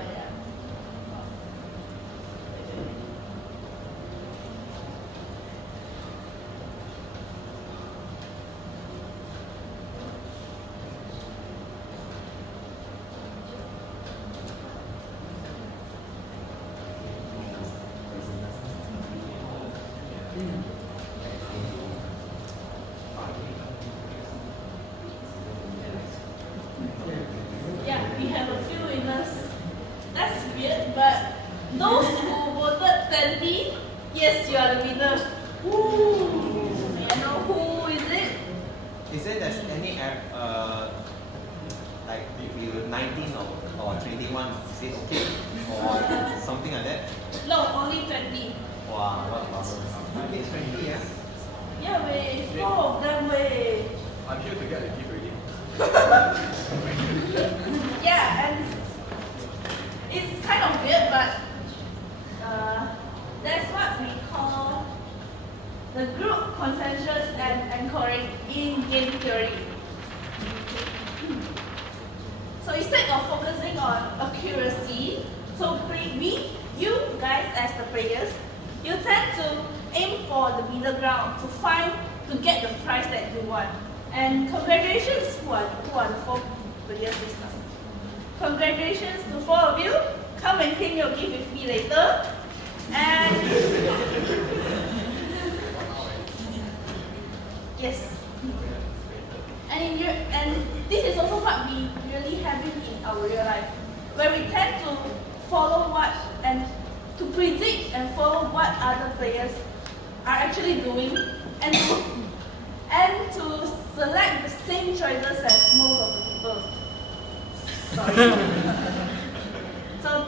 Yeah, we have a few winners. That's weird, but those who voted 20, yes, you are the winner. Woo! May I know who is it? Is it there's any like if you 19 or 21, is it okay? Or something like that? No, only 20. Wow, what problem? Okay, 20, yeah. Yeah, wait, 4 of them, wait. I'm here to get a gift already. Yeah, and it's kind of weird, but that's what we call the group consensus and anchoring in game theory. So instead of focusing on accuracy, so you guys as the players, you tend to aim for the middle ground to get the prize that you want. And congratulations, who are the 4 players this time. Congratulations to 4 of you. Come and claim your gift with me later. And yes. And this is also what we really have in our real life, where we tend to follow to predict and follow what other players are actually doing, and to select the same choices as most of the people. Sorry. So,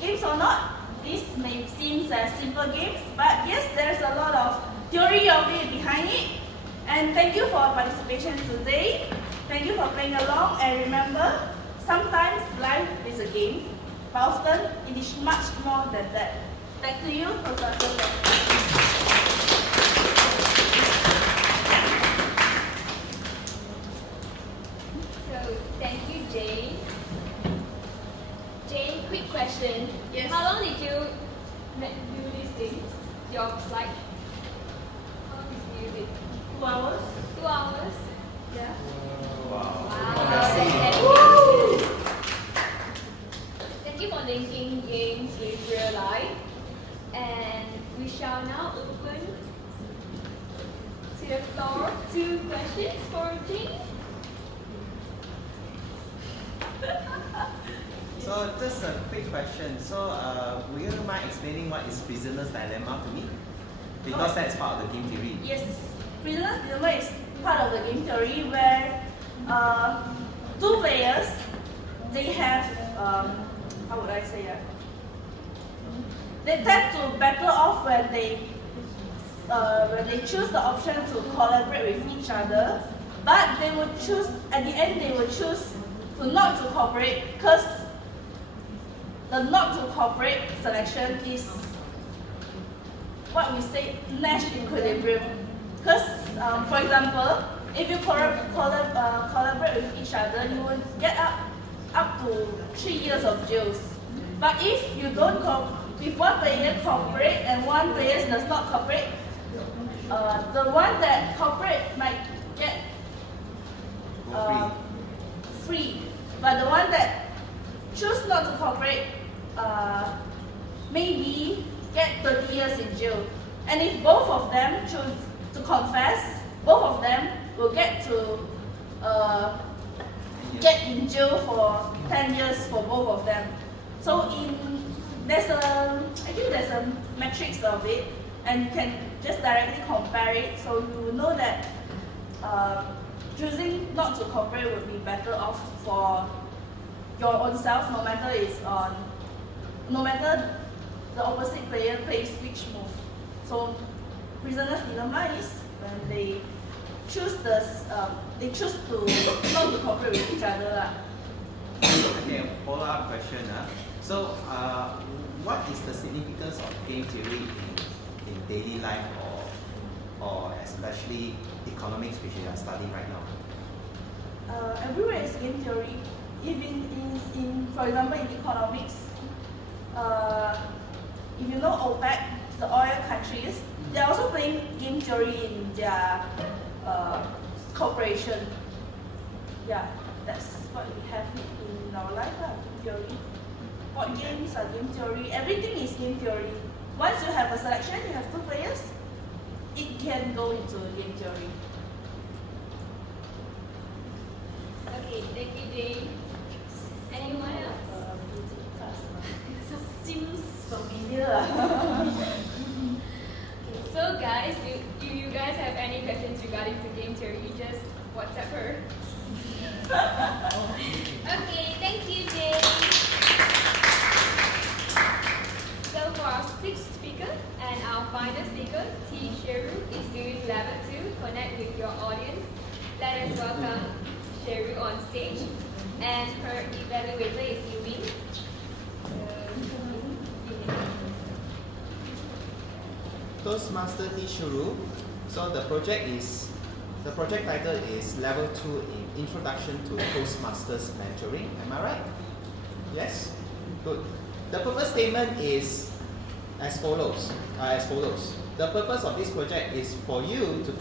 games or not, this may seem as simple games, but yes, there's a lot of theory of it behind it. And thank you for participation today. Thank you for playing along, and remember, sometimes life is a game, but often it is much more than that. Back to you, Professor. So, thank you, Jane. Jane, quick question. Yes. How long did you do this thing? Your slide? How long did you use it? 2 hours. 2 hours. Yeah. Wow. Thank you for linking games with real life. And we shall now open to the floor 2 questions for Jing. So just a quick question. So would you mind explaining what is prisoner's dilemma to me? Because that's part of the game theory. Yes, prisoner's dilemma is part of the game theory where 2 players, they have, how would I say that? They tend to battle off when they choose the option to collaborate with each other, but they would choose, at the end they would choose to not to cooperate, because the not to cooperate selection is what we say Nash equilibrium. Because, for example, if you collaborate with each other, you will get up to 3 years of jail. But if you don't if one player cooperate and one player does not cooperate, the one that cooperate might get free, but the one that choose not to cooperate maybe get 30 years in jail. And if both of them choose to confess, both of them will get to get in jail for 10 years for both of them. So there's a matrix of it, and you can just directly compare it, so you will know that choosing not to cooperate would be better off for your own self, no matter the opposite player plays which move. So prisoner's dilemma is when they choose to not to cooperate with each other. Okay, follow-up question. So what is the significance of game theory in daily life or especially economics, which you are studying right now? Everywhere is game theory. Even for example, in economics, if you know OPEC, the oil countries, they're also playing game theory in their cooperation. Yeah, that's what we have in our life, game theory. What games are game theory? Everything is game theory. Once you have a selection, you have 2 players, it can go into game theory. Okay, thank you, Jane. Anyone else? Seems familiar. So guys, do you guys have any questions regarding to game theory? You just WhatsApp her. Okay, thank you, Jane. So for our 6th speaker and our final speaker, Sherru is doing level 2, connect with your audience. Let us welcome Sherru on stage, and her evaluator is Iman. Toastmaster Sherru. So the project title is Level 2 in Introduction to Toastmasters Mentoring. Am I right? Yes? Good. The purpose statement is as follows. The purpose of this project is for you to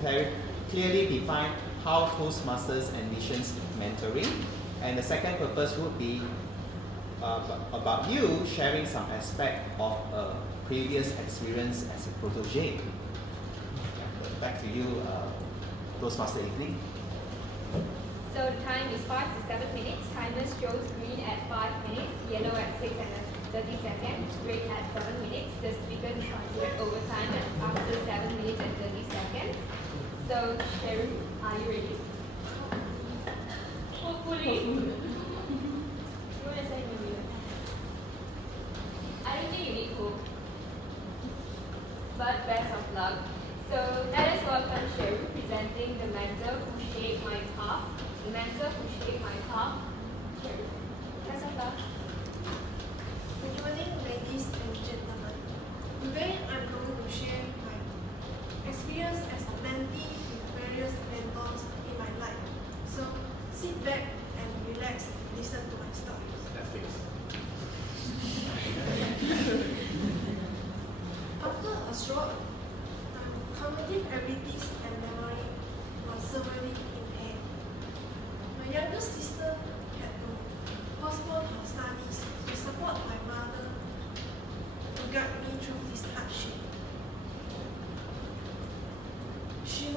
clearly define how Toastmasters envisions mentoring, and the second purpose would be about you sharing some aspect of a previous experience as a protege. Back to you, Toastmaster evening. So the time is 5 to 7 minutes. Timer shows green at 5 minutes, yellow at 6 and 30 seconds, red at 7 minutes. The speaker is considered overtime after 7 minutes and 30 seconds. So Sherru, are you ready? Hopefully. You want to say maybe? I don't think you need hope. But best of luck. So let us welcome Sherru presenting the mentor who shaped my path. The mentor who shaped my path. Sherru, best of luck. Good morning, ladies and gentlemen. Today I'm going to share my experience as a mentee with various mentors in my life. So sit back and relax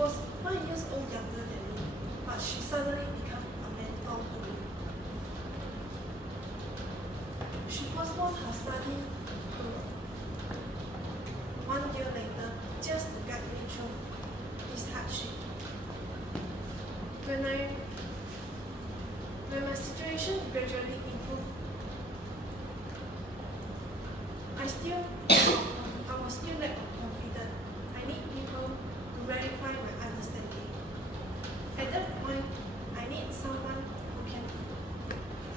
was 5 years old younger than me, but she suddenly became a mentor to me. She postponed her study to 1 year later just to guide me through this hardship. When my situation gradually improved, I was still lack of confidence. I need people to verify my understanding. At that point, I need someone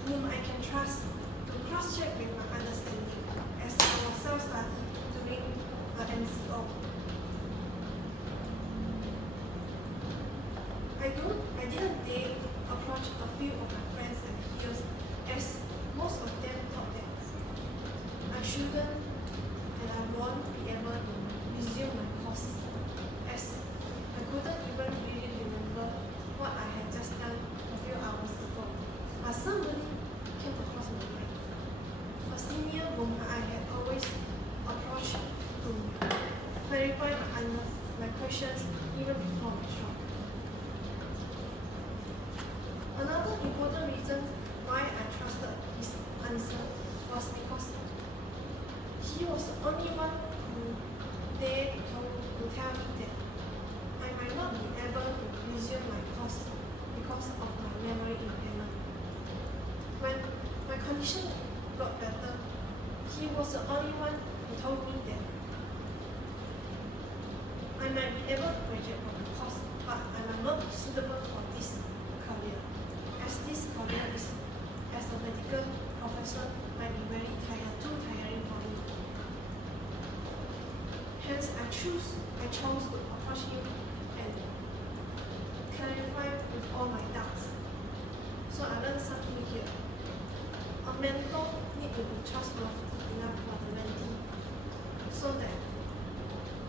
whom I can trust to cross-check with my understanding as I was self-study during the MCO. I didn't dare approach a few of my friends and peers as most of them thought that I shouldn't and I won't be able to resume my course, as I couldn't even really remember what I had just done a few hours ago. But somebody came across my mind, a senior whom I had always approached to clarify my questions even before my shock. Another important reason why I trusted his answer was because he was the only one who dared to tell me that I might not be able to resume my course because of my memory impairment. When my condition got better, he was the only one who told me that I might be able to graduate from the course, but I might not be suitable for this career, as this career is, as a medical professor, might be very too tiring for me. Hence, I chose to approach him and clarify with all my doubts. So I learned something here. A mentor needs to be trustworthy enough for the mentee, so that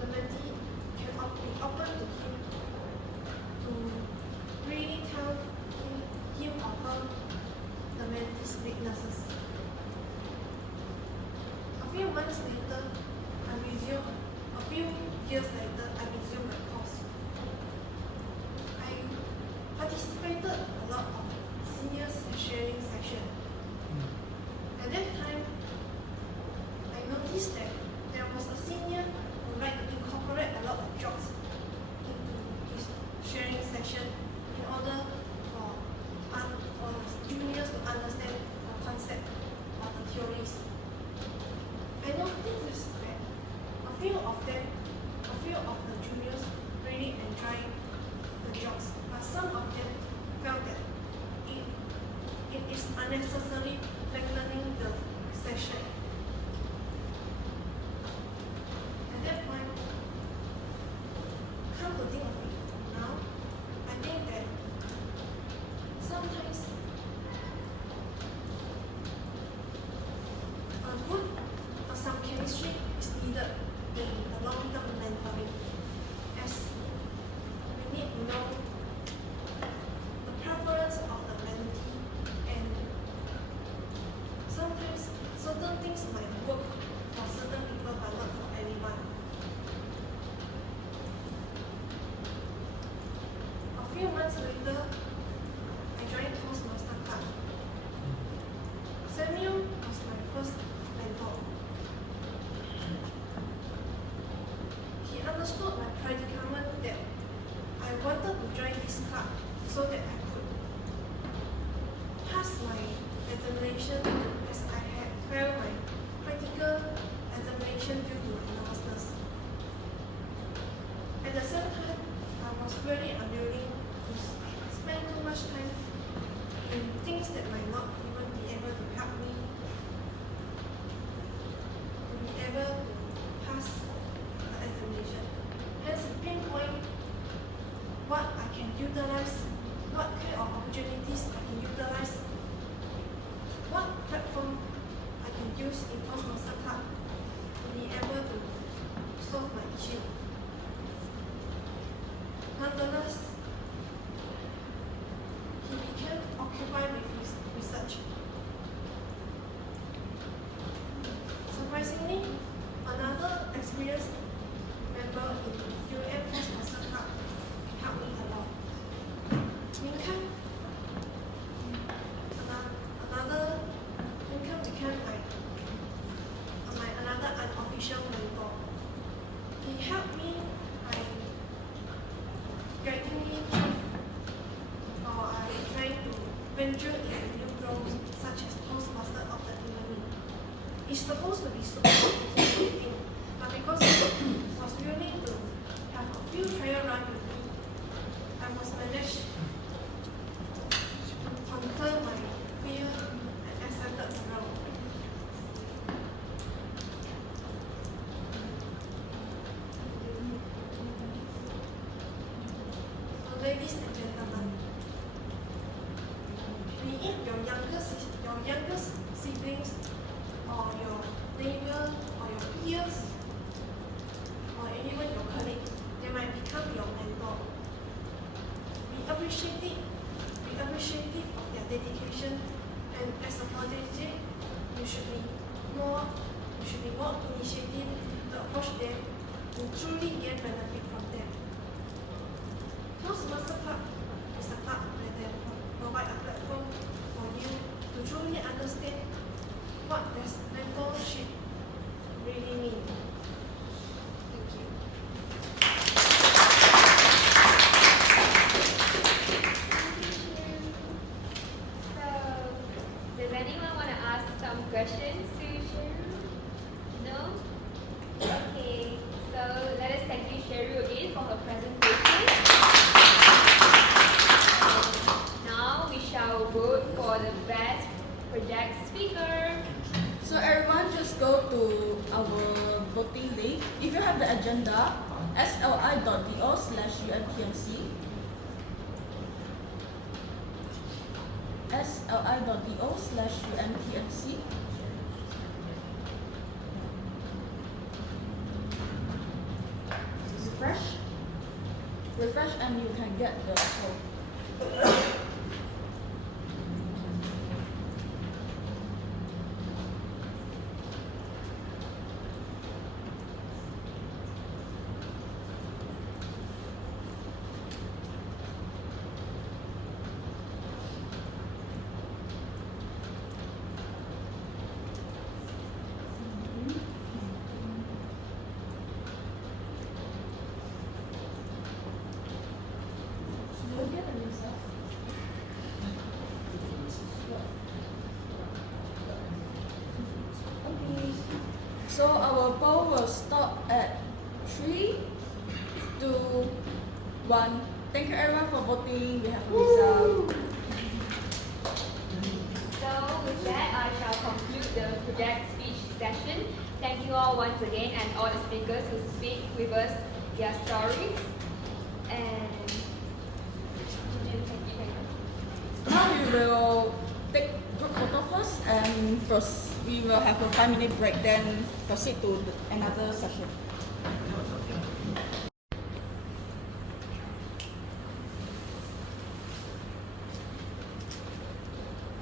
the mentee can be open to him to really tell him or her the mentee's weaknesses. A few months later, a few years later, I resumed my course. I participated a lot of seniors sharing sessions. At that time, I noticed that there was a senior who liked to incorporate a lot of jokes into his sharing session in order for the juniors to understand the concept of the theories. I noticed that a few of the juniors really enjoyed the jokes, but some of them felt that it is unnecessary lengthening the session. At that point, come to think of it now, I think that sometimes some chemistry is needed in the long-term mentoring, as we need to know the preference of the mentee, and sometimes certain things might work for certain people but not for everyone. A few months later, I joined Toastmasters club. Samuel was my first mentor. He understood my predicament that I wanted to join this club so that I could pass my examination, as I had failed my practical examination due to my nervousness. At the same time, I was very unwilling to spend too much time in things that might not even be able to help me to be able to pass the examination. Hence, pinpoint what I can utilize, what kind of opportunities I can utilize, what platform I can use in Toastmasters club to be able to solve my issue. Nonetheless, he became occupied with his research. Surprisingly, another experienced member in UMTMC club it's supposed to be super intimidating, but because I was willing to have a few trial runs with me, I was managed to conquer my fear and accepted the role. So ladies and gentlemen, be it your youngest siblings or your neighbor or your peers or even your colleague, they might become your mentor. Be appreciative of their dedication, and as a protege, you should be more initiative to approach them to truly gain benefit from them. Toastmasters Club is a club where they provide a platform for you to truly understand what does mentorship really mean. Thank you. So, does anyone want to ask some questions to Sherru? No? Okay, so let us thank you Sherru again for her presentation. Now we shall vote for the best project speaker. So everyone just go to our voting link. If you have the agenda, sli.do/UMTMC. sli.do/UMTMC. Refresh and you can get the vote. So our poll will stop at 3, 2, 1. Thank you everyone for voting. We have a result. So with that, I shall conclude the project speech session. Thank you all once again and all the speakers who speak with us their stories. And Now we will take group photo first and we will have a 5-minute break, then proceed to another session.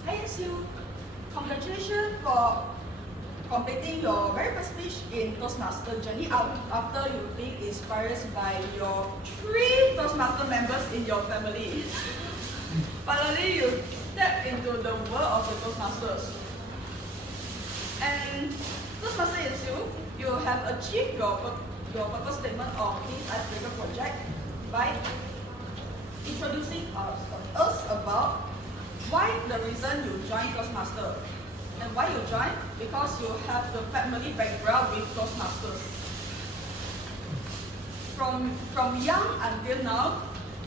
Hi Siew, congratulations for completing your very first speech in Toastmaster journey after you being inspired by your 3 Toastmaster members in your family. Finally, you step into the world of the Toastmasters. And Toastmaster is you have achieved your purpose statement of this icebreaker project by introducing us about why the reason you joined Toastmaster. And why you joined? Because you have the family background with Toastmasters. From young until now,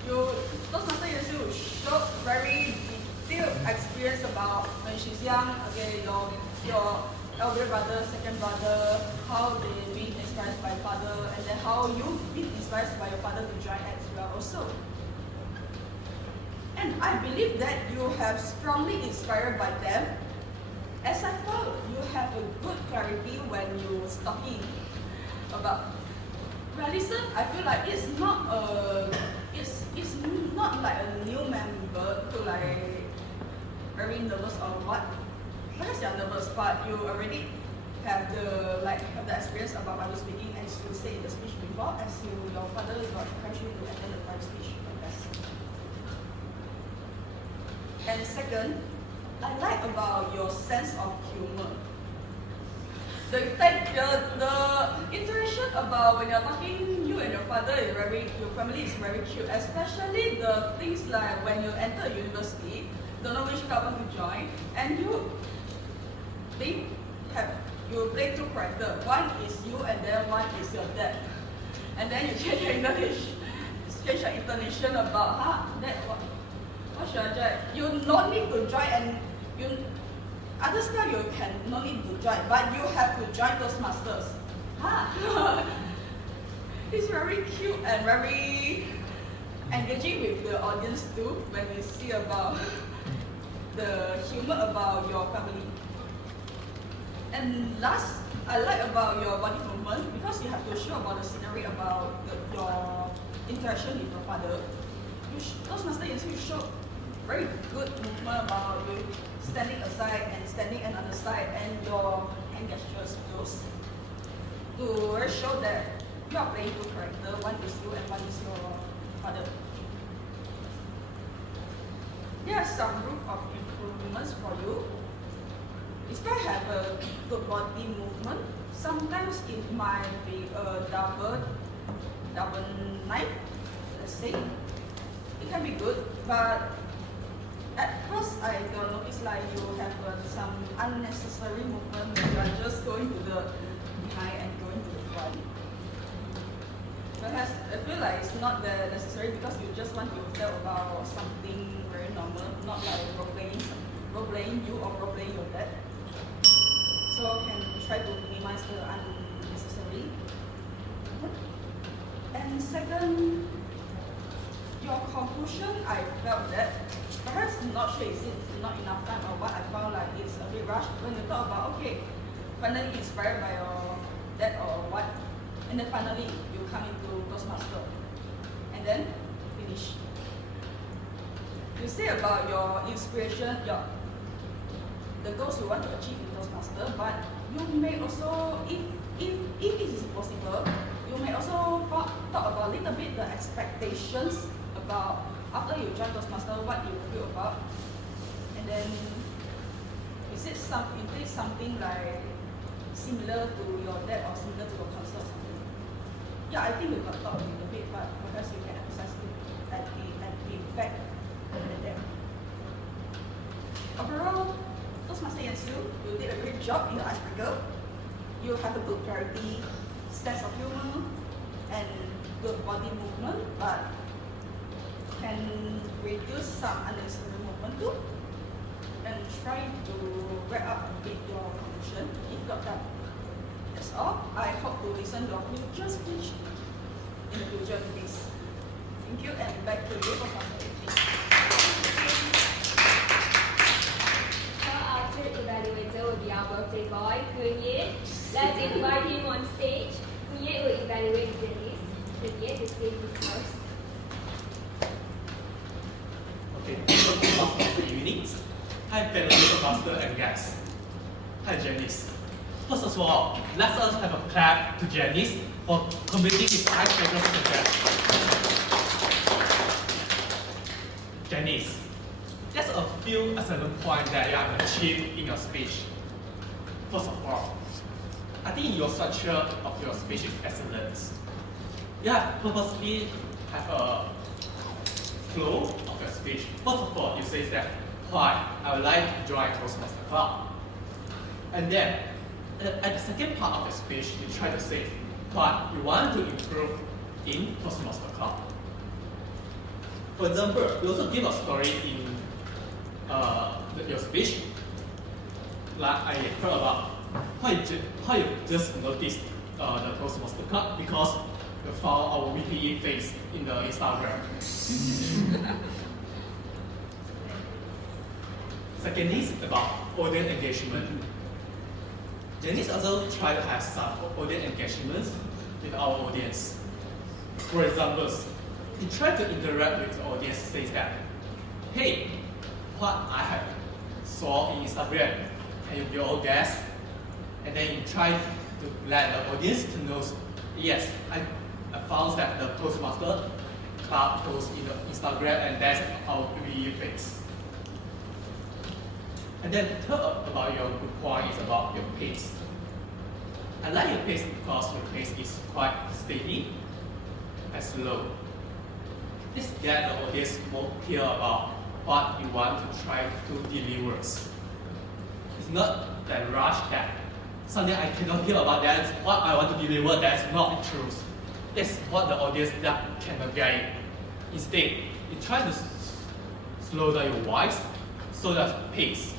Toastmaster you showed very detailed experience about when she's young, okay, your elder brother, second brother, how they been inspired by father, and then how you been inspired by your father to join as well also. And I believe that you have strongly inspired by them. As I thought, you have a good clarity when you was talking about. Well, listen, I feel like it's not like a new member to like very nervous or what. Because you're nervous, but you already have the experience about public speaking, as you say in the speech before, as your father got encouraged you to attend the public speech contest. And second, I like about your sense of humor. The interaction about when you're talking, you and your father is your family is very cute. Especially the things like when you enter university, don't know which club to join, and they have you play two characters. One is you and then one is your dad. And then you change your English, change your intonation about, dad, what should I join? You no need to join, and you other stuff you can no need to join, but you have to join Toastmasters. It's very cute and very engaging with the audience too when you see about the humor about your family. And last, I like about your body movement because you have to show about the scenery about your interaction with your father. Toastmasters, you show very good movement about you standing aside and standing another side and your hand gestures close to show that you are playing two characters. One is you and one is your father. There are some room of improvements for you. If I have a good body movement, sometimes it might be a double knife, let's say. It can be good, but at first I got notice like you have some unnecessary movement when you are just going to the behind and going to the front. Perhaps I feel like it's not that necessary because you just want to tell about something very normal, not like role-playing you or role-playing your dad. So can try to minimize the unnecessary. And second, your conclusion, I felt that perhaps not sure is it not enough time or what. I found like it's a bit rushed when you talk about finally inspired by your dad or what, and then finally you come into Toastmaster and then finish. You say about your inspiration, the goals you want to achieve in Toastmaster, but you may also, if it is possible, you may also talk about a little bit the expectations about after you join Toastmaster, what you feel about, and then is it something like similar to your dad or similar to your counsel or something? Yeah, I think we got talk a little bit, but perhaps you can emphasize it at the back and there. Overall, Toastmaster and Siew, you did a great job in the icebreaker. You have a good clarity, sense of humor, and good body movement, but can reduce some unnecessary movement too. And try to wrap up a bit your conclusion if got done. That's all. I hope to listen to your future speech in the future meetings. Thank you, and back to you for So after Evaluator will be our birthday boy, Koon. Let's invite him on stage. Koon will evaluate Jennice. Yeat, the stage is first. Okay, good evening. Hi, fellow Toastmaster and guests. Hi, Jennice. First of all, let us have a clap to Jennice for completing this icebreaker project. Jennice, there's a few excellent points that you have achieved in your speech. First of all, I think your structure of your speech is excellent. You have purposely have a flow of your speech. First of all, you say that why I would like to join Toastmaster Club. And then at the second part of the speech, you try to say why you want to improve in Toastmaster Club. For example, you also give a story in your speech. Like I heard about how you just noticed the Toastmaster Club because you found our VPE face in the Instagram. Second is about audience engagement. Jennice also try to have some audience engagements with our audience. For example, he tried to interact with the audience, says that, hey, what I have saw in Instagram, can you be all guess? And then you try to let the audience to know, yes, I found that the Toastmaster Club post in the Instagram and that's our VPE face. And then third about your good point is about your pace. I like your pace because your pace is quite steady and slow. This gets the audience more clear about what you want to try to deliver. It's not that rush that something I cannot hear about that, what I want to deliver, that's not true. That's what the audience that cannot get it. Instead, you try to slow down your voice, slow down the pace.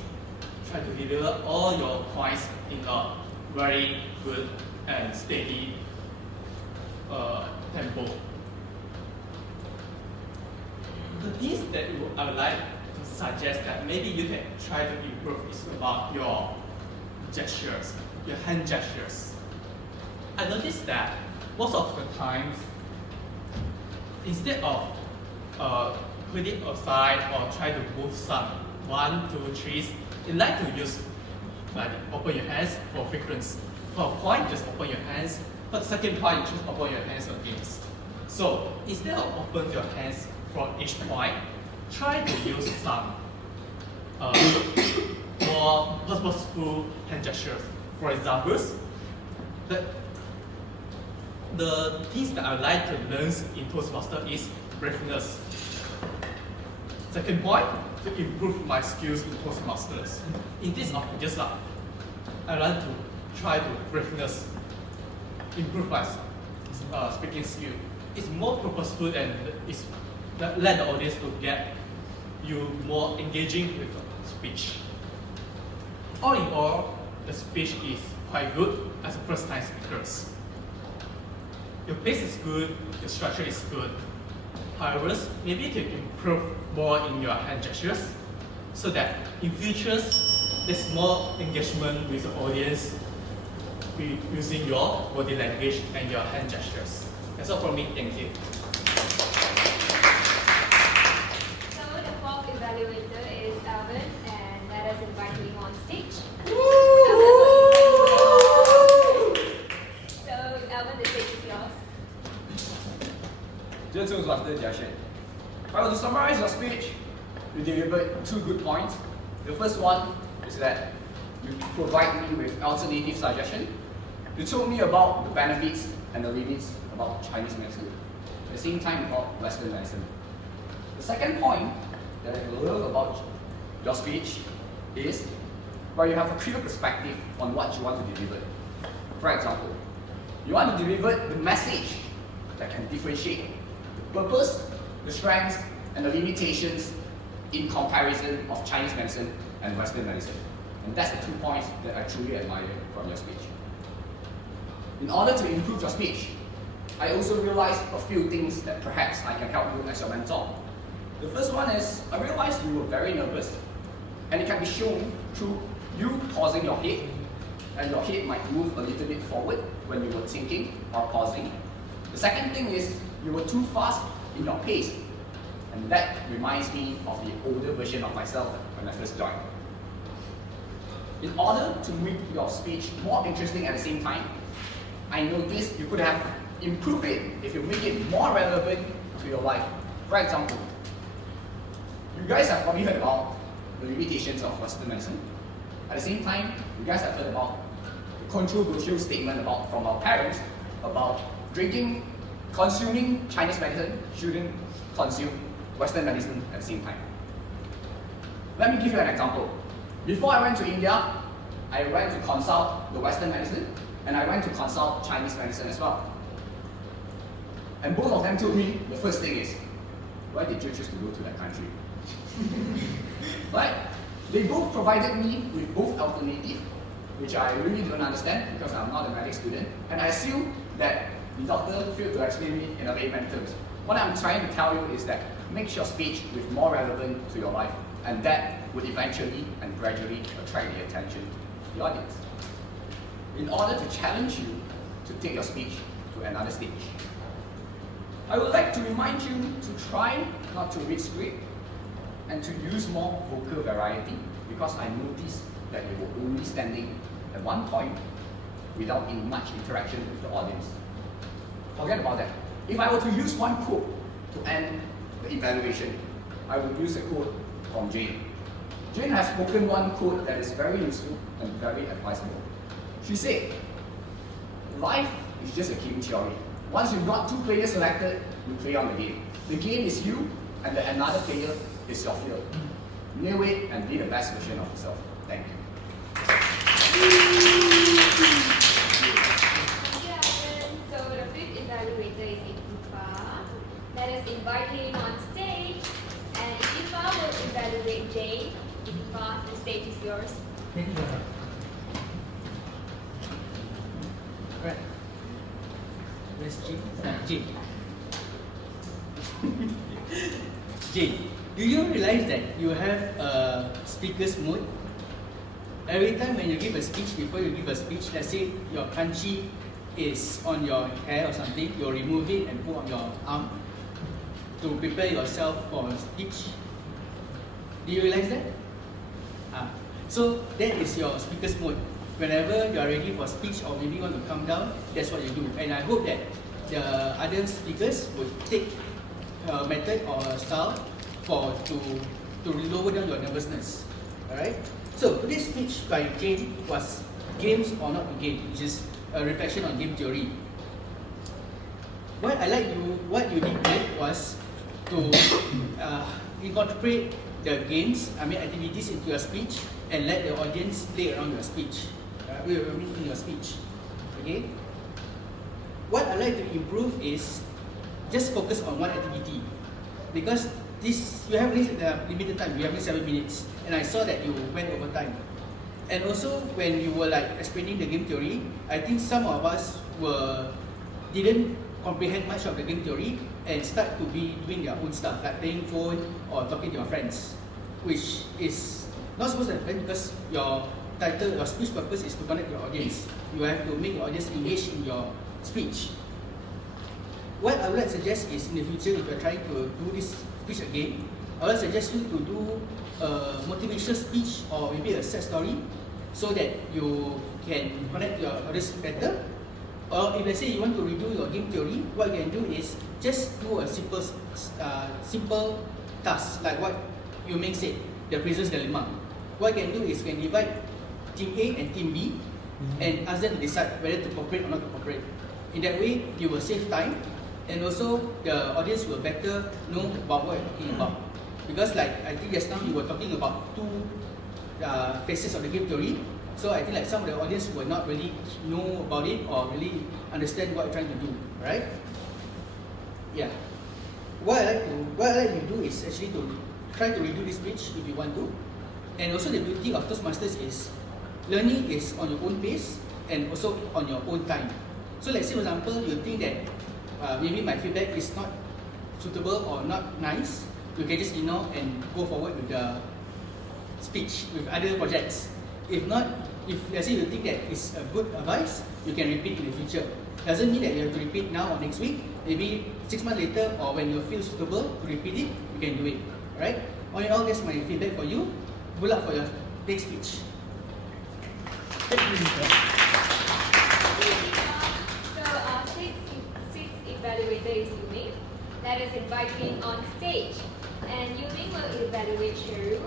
Try to deliver all your points in a very good and steady tempo. The things that I would like to suggest that maybe you can try to improve is about your gestures, your hand gestures. I noticed that most of the times, instead of put it aside or try to move some 1, 2, 3, you like to use like open your hands for frequency. For a point, just open your hands. For the second point, just open your hands again. So instead of open your hands for each point, try to use some more purposeful hand gestures. For example, the things that I would like to learn in Toastmasters is braveness. Second point, to improve my skills in Toastmasters. In this of just like, I want to try to braveness, improve my speaking skill. It's more purposeful and it's let the audience to get you more engaging with the speech. All in all, the speech is quite good as a first-time speakers. Your pace is good, your structure is good. However, maybe you can improve more in your hand gestures so that in future there's more engagement with the audience using your body language and your hand gestures. That's all from me, thank you. So the fourth evaluator is Elven, and let us invite him on stage. So Elven, the stage is yours. Dear Toastmasters, Jia Xuan. If I were to summarize your speech, you delivered 2 good points. The first one is that you provide me with alternative suggestion. You told me about the benefits and the limits about Chinese medicine, at the same time about Western medicine. The second point that I love about your speech is where you have a clear perspective on what you want to deliver. For example, you want to deliver the message that can differentiate the purpose, the strengths, and the limitations in comparison of Chinese medicine and Western medicine. And that's the 2 points that I truly admire from your speech. In order to improve your speech, I also realized a few things that perhaps I can help you as your mentor. The first one is, I realized you were very nervous, and it can be shown through you pausing your head, and your head might move a little bit forward when you were thinking or pausing. The second thing is, you were too fast in your pace, and that reminds me of the older version of myself when I first joined. In order to make your speech more interesting at the same time, I noticed you could have improved it if you make it more relevant to your life. For example, you guys have probably heard about the limitations of Western medicine. At the same time, you guys have heard about the controversial statement from our parents about consuming Chinese medicine shouldn't consume Western medicine at the same time. Let me give you an example. Before I went to India, I went to consult the Western medicine, and I went to consult Chinese medicine as well. And both of them told me the first thing is, why did you choose to go to that country? But they both provided me with both alternatives, which I really don't understand because I'm not a medic student, and I assume that the doctor failed to explain me in a layman terms. What I'm trying to tell you is that make your speech with more relevant to your life, and that would eventually and gradually attract the attention of the audience. In order to challenge you to take your speech to another stage, I would like to remind you to try not to read script and to use more vocal variety, because I noticed that you were only standing at one point without any much interaction with the audience. Forget about that. If I were to use one quote to end the evaluation, I would use a quote from Jane. Jane has spoken one quote that is very useful and very advisable. She said, life is just a game theory. Once you've got 2 players selected, you play on the game. The game is you, and the another player is your field. Nail it and be the best version of yourself. Thank you. Right. Where's Jane? Jane. Jane, do you realize that you have a speaker's mode? Every time when you give a speech, before you give a speech, let's say your kanji is on your hair or something, you'll remove it and put on your arm to prepare yourself for a speech. Do you realize that? So that is your speaker's mode. Whenever you are ready for speech or maybe you want to come down, that's what you do. And I hope that the other speakers will take a method or a style to lower down your nervousness. Alright? So today's speech by Jane was games or not a game, which is a reflection on game theory. What you did here was to incorporate the games, activities into your speech and let the audience play around your speech. In your speech. Okay? What I like to improve is just focus on one activity. Because you have limited time, you have 7 minutes, and I saw that you went over time. And also when you were explaining the game theory, I think some of us didn't comprehend much of the game theory and start to be doing their own stuff, like playing phone or talking to your friends, which is not supposed to happen because your speech purpose is to connect your audience. You have to make your audience engage in your speech. What I would like to suggest is in the future, if you're trying to do this speech again, I would suggest you to do a motivational speech or maybe a sad story so that you can connect your audience better. Or if let's say you want to redo your game theory, what you can do is just do a simple task like what Meng said, the prisoner's dilemma. What you can do is you can divide team A and team B and ask them to decide whether to cooperate or not to cooperate. In that way, you will save time and also the audience will better know about what you're talking about. Because I think just now you were talking about two phases of the game theory. So I think some of the audience will not really know about it or really understand what you're trying to do, right? Yeah. What I like you to do is actually to try to redo this speech if you want to. And also the beauty of Toastmasters is learning is on your own pace and also on your own time. So let's say for example, you think that maybe my feedback is not suitable or not nice, you can just ignore and go forward with the speech with other projects. If not, if let's say you think that is a good advice, you can repeat in the future. Doesn't mean that you have to repeat now or next week. Maybe 6 months later or when you feel suitable to repeat it, you can do it. Alright? All in all, that's my feedback for you. Good luck for your next speech. Since Evaluator is Meng, let us invite him on stage. And Meng will evaluate Sherru.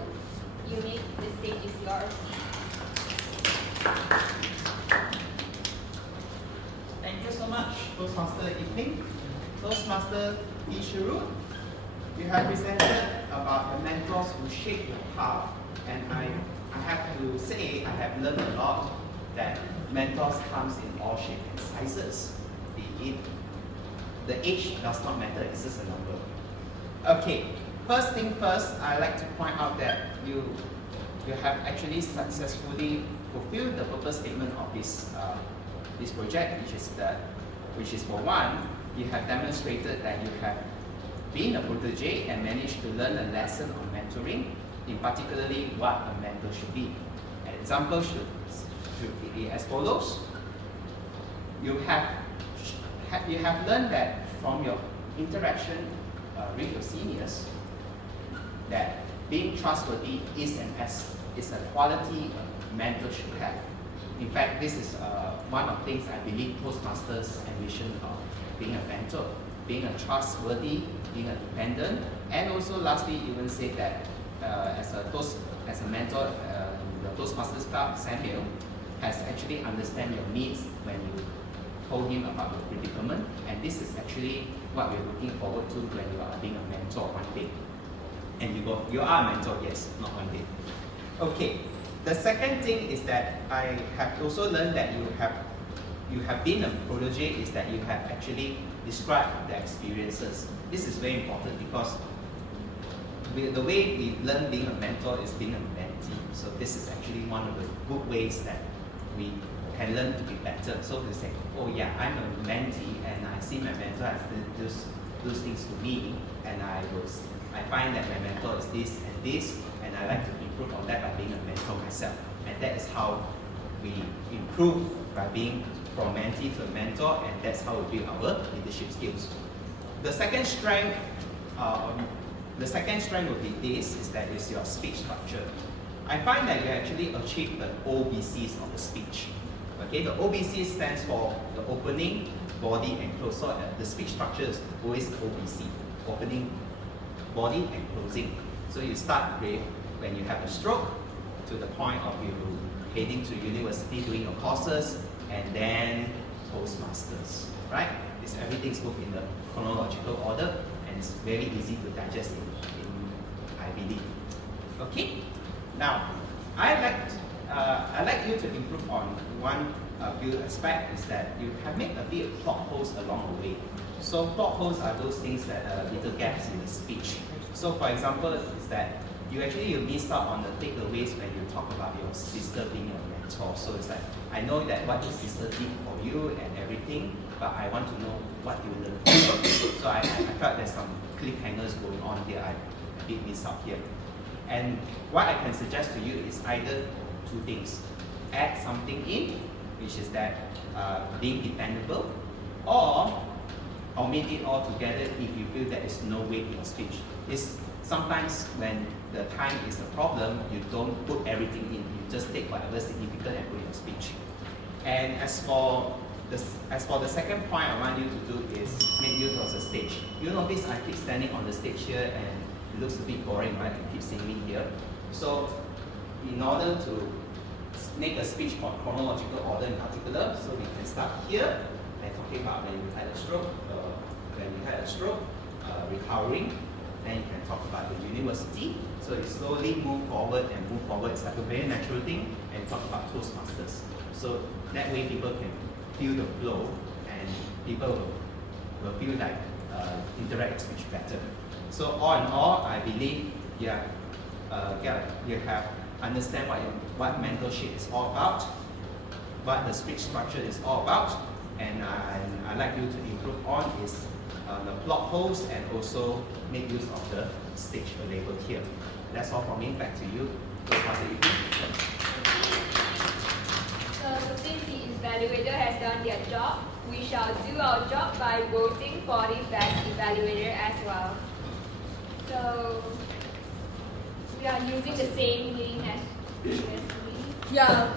Meng, the stage is yours. Thank you so much, Toastmaster evening. Toastmaster Sherru, you have presented about the mentors who shape your path, and I have to say I have learned a lot that mentors comes in all shapes and sizes. The age does not matter, it's just a number. Okay, first thing first, I like to point out that you have actually successfully fulfilled the purpose statement of this project, which is for one, you have demonstrated that you have been a protege and managed to learn a lesson on mentoring, in particularly what a mentor should be. An example should be as follows. You have learned that from your interaction with your seniors that being trustworthy is a quality a mentor should have. In fact, this is one of the things I believe Toastmasters envision of being a mentor, being a trustworthy, being a dependent, and also lastly, even say that as a mentor in the Toastmasters Club, Samuel has actually understand your needs when you told him about your predicament, and this is actually what we're looking forward to when you are being a mentor one day. And you are a mentor, yes, not one day. Okay. The second thing is that I have also learned that you have been a protege is that you have actually described the experiences. This is very important because the way we learn being a mentor is being a mentee. So this is actually one of the good ways that we can learn to be better. So they say, oh yeah, I'm a mentee and I see my mentor has those things to me, and I find that my mentor is this and this, and I like to improve on that by being a mentor myself. And that is how we improve, by being from mentee to a mentor, and that's how we build our leadership skills. The second strength would be this, is that is your speech structure. I find that you actually achieve the OBCs of the speech. Okay, the OBC stands for the opening, body, and close. So the speech structure is always OBC, opening, body, and closing. So you start with when you have a stroke, to the point of you heading to university, doing your courses, and then Toastmasters, right? Everything's moved in the chronological order, and it's very easy to digest in I believe. Okay? Now, I like you to improve on one few aspect, is that you have made a bit of plot holes along the way. So plot holes are those things that are little gaps in the speech. So for example, is that you missed out on the takeaways when you talk about your sister being your mentor. So it's like, I know that what your sister did for you and everything, but I want to know what you learned from her. So I felt there's some cliffhangers going on here. I did miss out here. And what I can suggest to you is either two things. Add something in, which is that being dependable, or omit it all together if you feel there is no weight in your speech. Sometimes when the time is a problem, you don't put everything in. You just take whatever significant and put in your speech. And as for the second point I want you to do is make use of the stage. You notice I keep standing on the stage here and it looks a bit boring, right? You keep seeing me here. So in order to make a speech for chronological order in particular, so we can start here by talking about when you had a stroke, recovering. Then you can talk about the university. So you slowly move forward and move forward. It's like a very natural thing, and talk about Toastmasters. So that way people can feel the flow, and people will feel like interact with speech better. So all in all, I believe you have understand what mentorship is all about, what the speech structure is all about, and I'd like you to improve on is the plot holes, and also make use of the stage labeled here. That's all from me. Back to you. So since the evaluator has done their job, we shall do our job by voting for the best evaluator as well. So we are using the same link as previously. Yeah.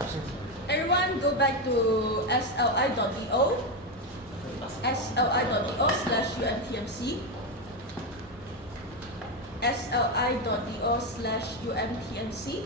Everyone go back to sli.do. sli.do/UMTMC, sli.do/UMTMC.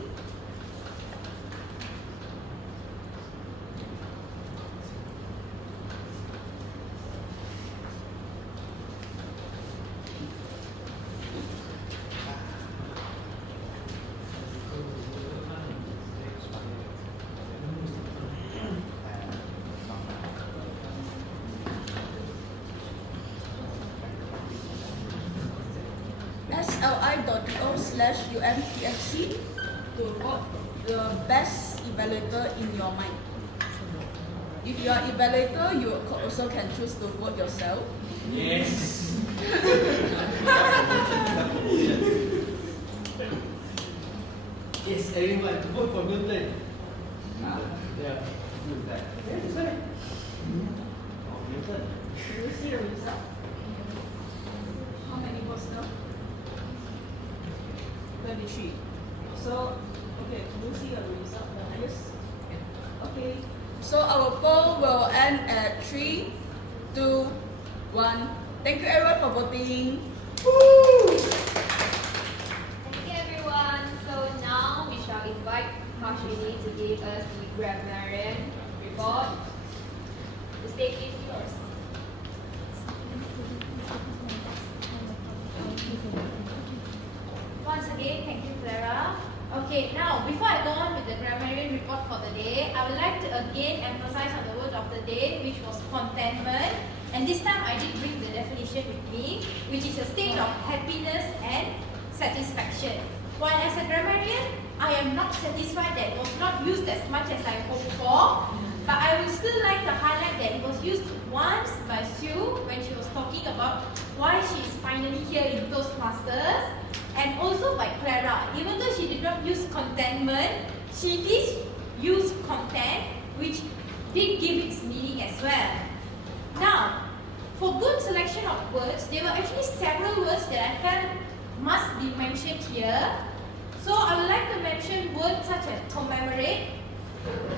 sli.do/UMTMC to vote the best evaluator in your mind. If you are evaluator, you also can choose to vote yourself. Yes. Yes, everyone, vote for Newton. Yeah. Who is that? Oh, Newton. Do you see the result? How many votes now? 33. So, okay, do you see the result? Yes. Okay. So our poll will end at 3, 2, 1. Thank you everyone for voting. Woo! Thank you everyone. So now we shall invite Harshini to give us the Grammarian report. The stage is yours. Once again, thank you, Clara. Okay, now before I go on with the Grammarian report for the day, I would like to again emphasize on the word of the day, which was contentment. And this time I did bring the definition with me, which is a state of happiness and satisfaction. While as a grammarian, I am not satisfied that it was not used as much as I hoped for, but I once by Siew when she was talking about why she is finally here in Toastmasters, and also by Clara. Even though she did not use contentment, she did use content, which did give its meaning as well. Now, for good selection of words, there were actually several words that I felt must be mentioned here. So I would like to mention words such as commemorate,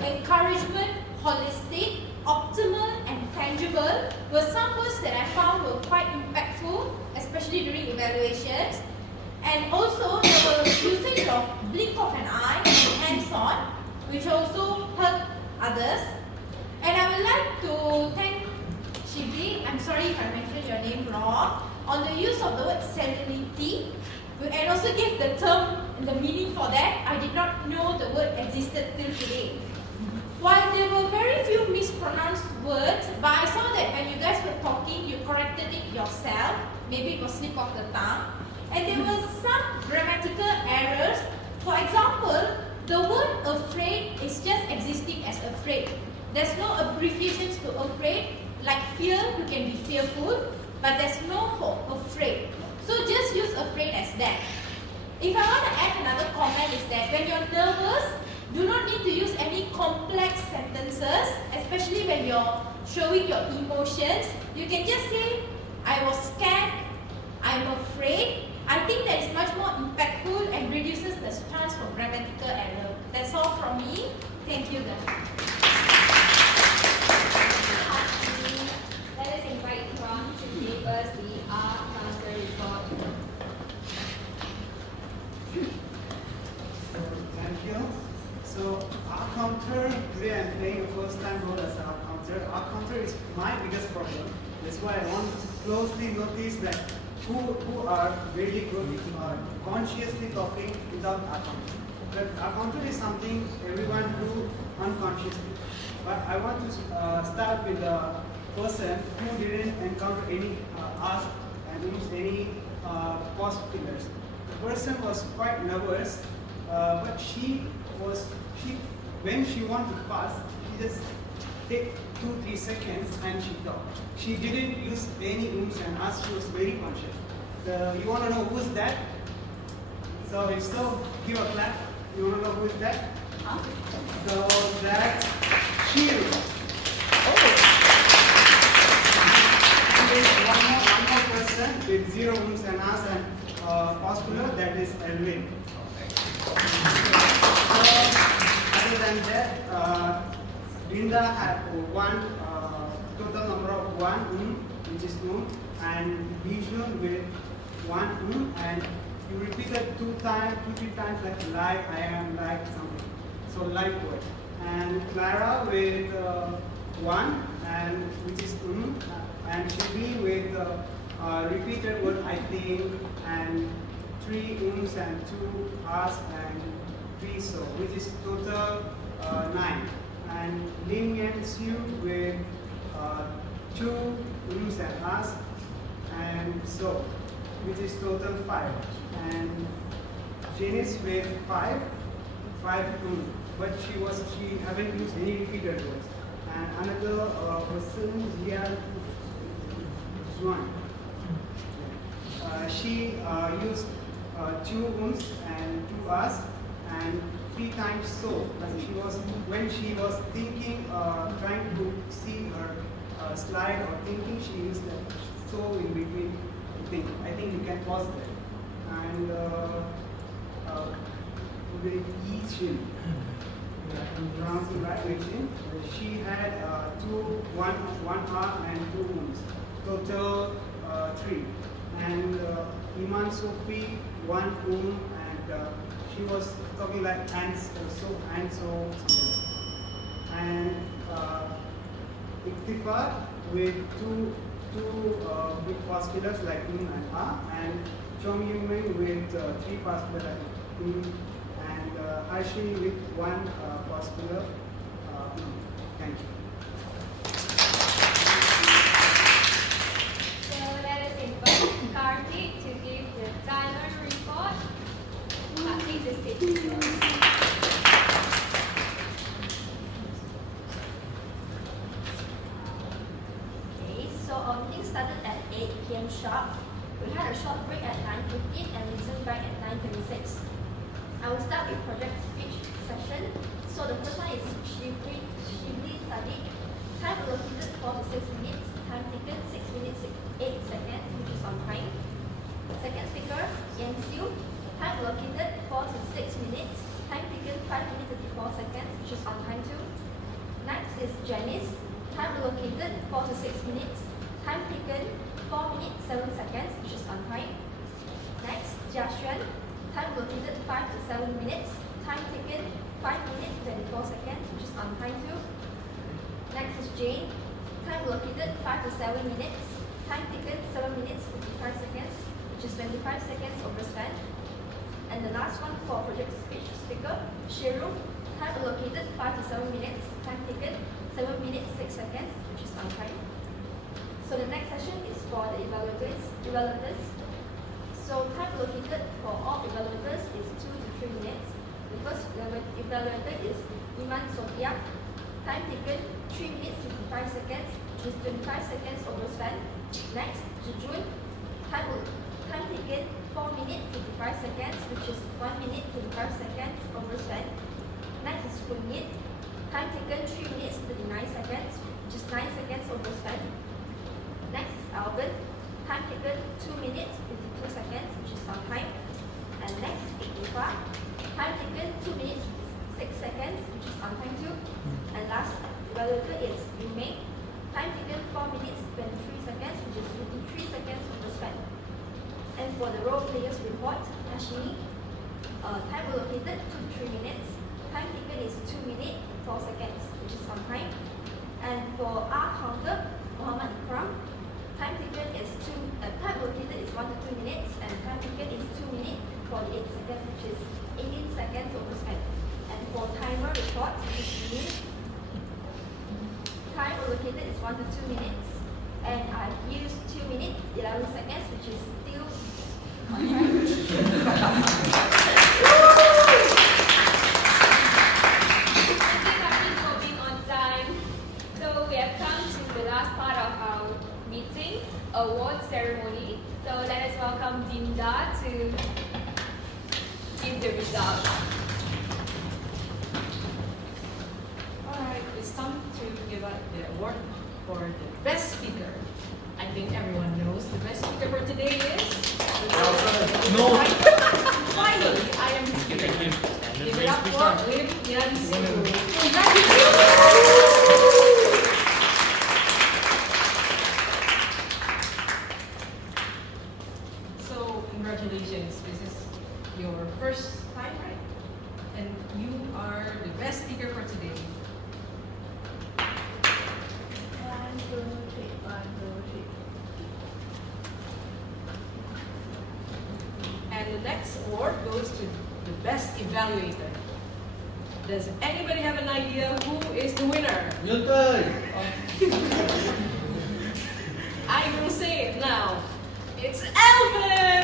encouragement, holistic, optimal, and tangible were some words that I found were quite impactful, especially during evaluations. And also there was usage of blink of an eye and hands-on, which also helped others. And I would like to thank Shibly, I'm sorry if I mentioned your name wrong, on the use of the word serenity, and also gave the term and the meaning for that. I did not know the word existed till today. While there were very few mispronounced words, but I saw that when you guys were talking, you corrected it yourself. Maybe it was slip of the tongue. And there were some grammatical errors. For example, the word afraid is just existing as afraid. There's no abbreviations to afraid. Like fear, you can be fearful, but there's no for afraid. So just use afraid as that. If I want to add another comment is that when you're nervous, do not need to use any complex sentences, especially when you're showing your emotions. You can just say, I was scared, I'm afraid. I think that is much more impactful and reduces the chance for grammatical error. That's all from me. Thank you guys. Let us invite Iqram to give us the R counter report. Thank you. So R counter, today I'm playing a first time role as R counter. R counter is my biggest problem. That's why I want to closely notice that who are really good or consciously talking without R counter. But R counter is something everyone do unconsciously. But I want to start with the person who didn't encounter any ask and use any pause fillers. The person was quite nervous, but when she wanted to pass, she just take 2-3 seconds and she talked. She didn't use any ums and ahs. She was very conscious. You want to know who's that? So if so, give a clap. You want to know who's that? Huh? So that's Sherru. One more person with 0 ums and ahs and pause filler, that is Elven. Other than that, Dinda had total number of 1 which is and Zhi Jun with 1 and you repeated 2-3 times like like, I am, like something. So like word. And Clara with 1 and which is and Shibly with repeated word I think and 3 ums and 2 ahs and 3 so, which is total 9. And Meng and Siew with 2 ums and ahs and so, which is total 5. And Jennice with 5 but she haven't used any repeated words. And another person, Xuan. She used 2 ums and 2 ahs and 3 times so. When she was thinking, trying to see her slide or thinking, she used that so in between to think. I think you can pause there. And with Yeat, pronouncing right, she had 1 ah and 2 ums, total 3. And Iman Sophie 1 and she was talking like hands so. And Ikhtifar with 2 big pause fillers like and ah, and Meng with 3 pause fillers like and Harshini with 1 pause filler. Thank you. So let us invite Karthik to give the dialogue report. Karthik, the stage is yours. So our meeting started at 8 p.m. sharp. We had a short break at 9:15 and resumed back at 9:26. I will start with project speech session. So the first one is Shibly study. Time allocated 4 to 6 minutes. Time taken 6 minutes 8 seconds, which is on time. Second speaker, Siew. Time allocated 4 to 6 minutes. Time taken 5 minutes 54 seconds, which is on time too. Next is Jennice. Time allocated 4 to 6 minutes. Time taken 4 minutes 7 seconds, which is on time. Next, Xuan. Time allocated 5 to 7 minutes. Time taken 5 minutes 24 seconds, which is on time too. Next is Jane. Time allocated 5 to 7 minutes. Time taken 7 minutes 55 seconds, which is 25 seconds overspent. And the last one for project speech speaker, Sherru. Time allocated 5 to 7 minutes. Time taken 7 minutes 6 seconds, which is on time. So the next session is for the evaluators. So time allocated for all evaluators is 2 to 3 minutes. The first evaluator is Iman Sofea. Time taken 3 minutes 55 seconds, which is 25 seconds overspent. Next, Zhi Jun. Time taken 4 minutes 55 seconds, which is 1 minute 25 seconds overspent. Next is Koon. Time taken 3 minutes 39 seconds, which is 9 seconds overspent. Next is Elven. Time taken 2 minutes 52 seconds, which is on time. And next is Ikhtifar. Time taken 2 minutes 6 seconds, which is on time too. And last evaluator is Meng. Time taken 4 minutes 23 seconds, which is 53 seconds overspent. And for the role players report, Harshini. Time allocated 2 to 3 minutes. Time taken is 2 minutes 4 seconds, which is on time. And for our counter, Iqram. Time taken is time allocated is 1 to 2 minutes, and time taken is 2 minutes 48 seconds, which is 18 seconds overspent. And for timer reports, which is me, time allocated is 1 to 2 minutes, and I've used 2 minutes 11 seconds, which is still on time. So we have come to the last part of our meeting, award ceremony. So let us welcome Dinda to give the results. Alright, it's time to give out the award for the best speaker. I think everyone knows the best speaker for today is... No! Finally, I am here. Give it up for Yeat. So, congratulations. This is your first time, right? And you are the best speaker for today. 1, 2, 3, 1, 2, 3. And the next award goes to the best evaluator. Does anybody have an idea who is the winner? Newton! I will say it now. It's Elven!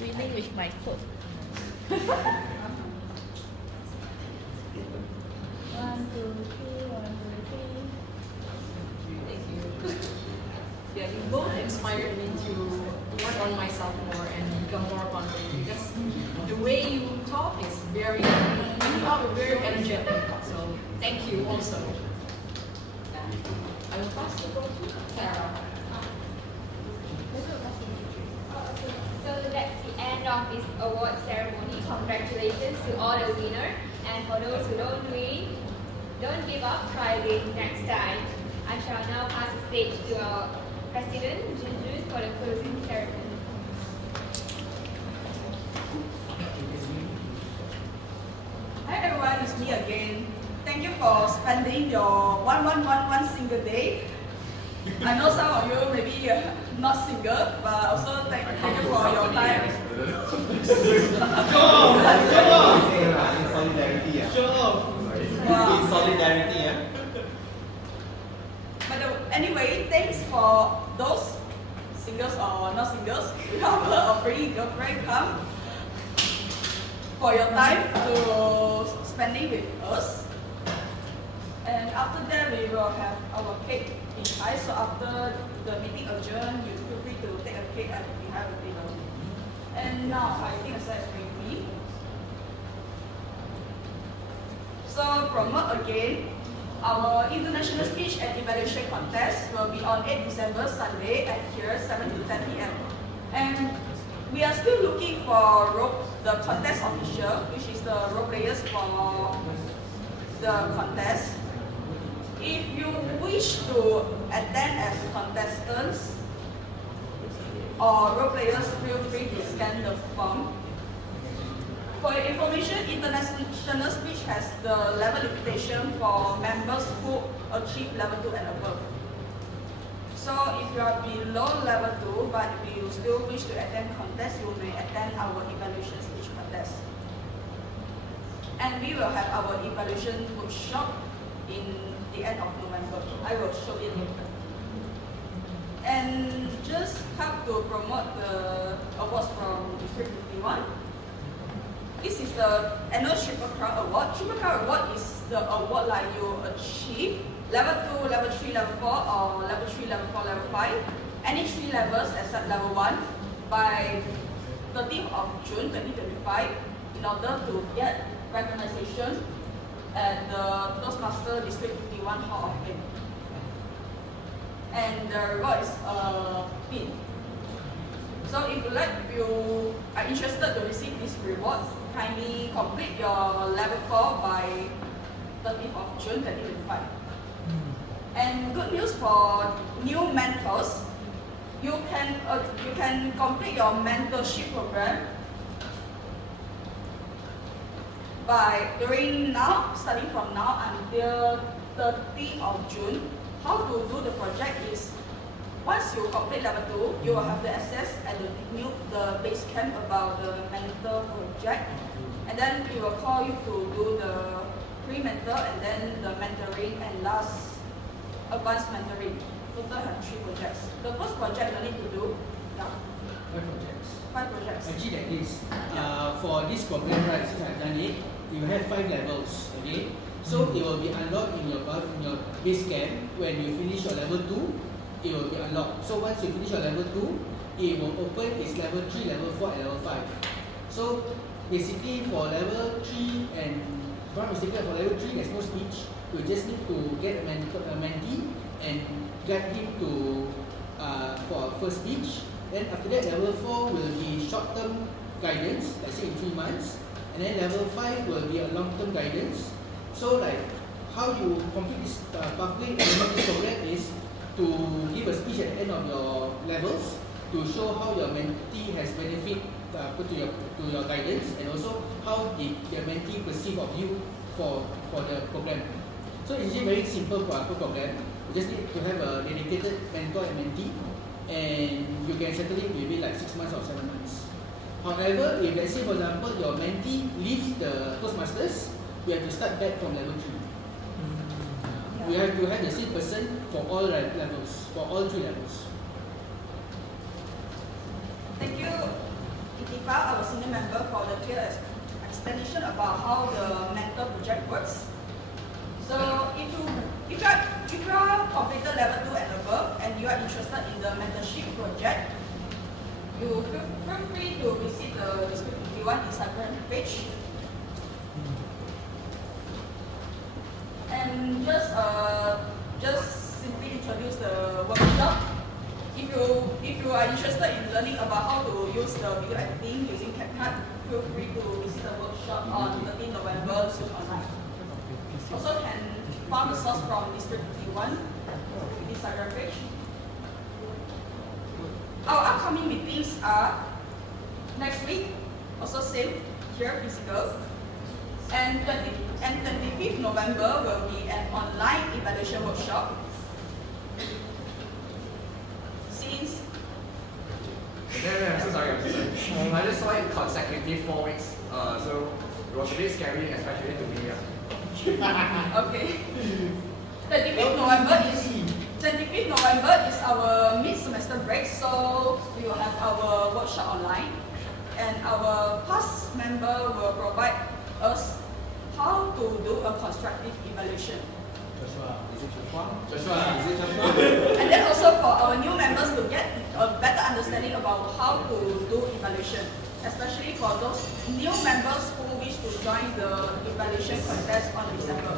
Winning with my foot. 1, 2, 3, 1, 2, 3. Thank you. Yeah, you both inspired me to work on myself more and become more confident because the way you talk is you are very energetic. So thank you also. I will pass the ball to Clara. So that's the end of this award ceremony. Congratulations to all the winners. And for those who don't win, don't give up, try again next time. I shall now pass the stage to our President, Zhi Jun, for the closing ceremony. Hi everyone, it's me again. Thank you for spending your 1111 single day. I know some of you maybe not single, but also thank you for your time. In solidarity, yeah. Wow. In solidarity, yeah. But anyway, thanks for those singles or not singles, whoever or pretty girlfriend come for your time to spending with us. And after that we will have our cake in Thai. So after the meeting adjourned, you feel free to take a cake at behind the table. And now I think ASAA is ready. So promote again. Our international speech and evaluation contest will be on 8 December Sunday at here 7 to 10 p.m. And we are still looking for the contest official, which is the role players for the contest. If you wish to attend as contestants or role players, feel free to scan the form. For your information, international speech has the level limitation for members who achieve level 2 and above. So if you are below level 2 but you still wish to attend contest, you may attend our evaluation speech contest. And we will have our evaluation workshop in the end of November. I will show it later. And just help to promote the awards from District 51. This is the annual Triple Crown Award. Triple Crown Award is the award like you achieve level 2, level 3, level 4, or level 3, level 4, level 5. Any 3 levels except level 1 by 30th of June 2025 in order to get recognition at the Toastmasters District 51 Hall of Fame. And the reward is a pin. So if you are interested to receive this reward, kindly complete your level 4 by 30th of June 2025. And good news for new mentors, you can complete your mentorship program starting from now until 30th of June. How to do the project is, once you complete level 2, you will have the access at the base camp about the mentor project, and then we will call you to do the pre-mentor and then the mentoring and last advanced mentoring. Total have 3 projects. The first project you need to do, yeah. 5 projects. Actually, like this. For this program, right, since I've done it, you have 5 levels. Okay, so it will be unlocked in your base camp. When you finish your level 2, it will be unlocked. So once you finish your level 2, it will open its level 3, level 4, and level 5. So basically, for level 3 and for level 3, there's no speech. You just need to get a mentee and guide him to for first speech. Then after that, level 4 will be short-term guidance, let's say in 3 months. And then level 5 will be a long-term guidance. So like how you complete this pathway and this program is to give a speech at the end of your levels to show how your mentee has benefit to your guidance, and also how did your mentee perceive of you for the program. So it's a very simple program. You just need to have a dedicated mentor and mentee, and you can settle it within like 6 months or 7 months. However, if let's say for example your mentee leaves the Toastmasters, you have to start back from level 3. You have to have the same person for all levels, for all 3 levels. Thank you, Ikhtifar, our senior member, for the clear explanation about how the mentor project works. So if you are completed level 2 and above and you are interested in the mentorship project, you feel free to visit the District 51 Instagram page. And just simply introduce the workshop. If you are interested in learning about how to use the video editing using CapCut, feel free to visit the workshop on 13 November soon online. Also can find the source from District 51 Instagram page. Our upcoming meetings are next week, also same here physical. And 25th November will be an online evaluation workshop. Since I'm so sorry. I just saw it consecutive 4 weeks. So it was a bit scary, especially to me. Okay. 25th November is our mid-semester break, so we will have our workshop online, and our past member will provide us how to do a constructive evaluation. And then also for our new members to get a better understanding about how to do evaluation, especially for those new members who wish to join the evaluation contest on December.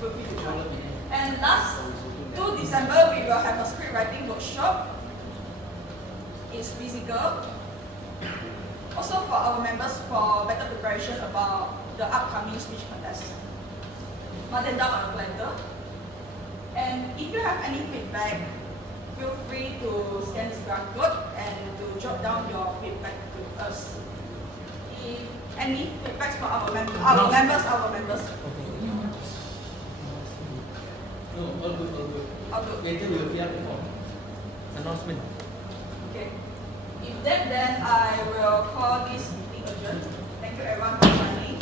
Feel free to join. And last 2 December, we will have a script writing workshop. It's physical. Also for our members for better preparation about the upcoming speech contest. Mark them down on a planter. And if you have any feedback, feel free to scan this QR code and to jot down your feedback to us. If any feedbacks from our members. No, all good, all good. All good. Later we will fill up the form. Announcement. Okay. If that, then I will call this meeting adjourned. Thank you everyone for joining.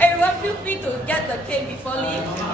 Everyone feel free to get the cake before leave.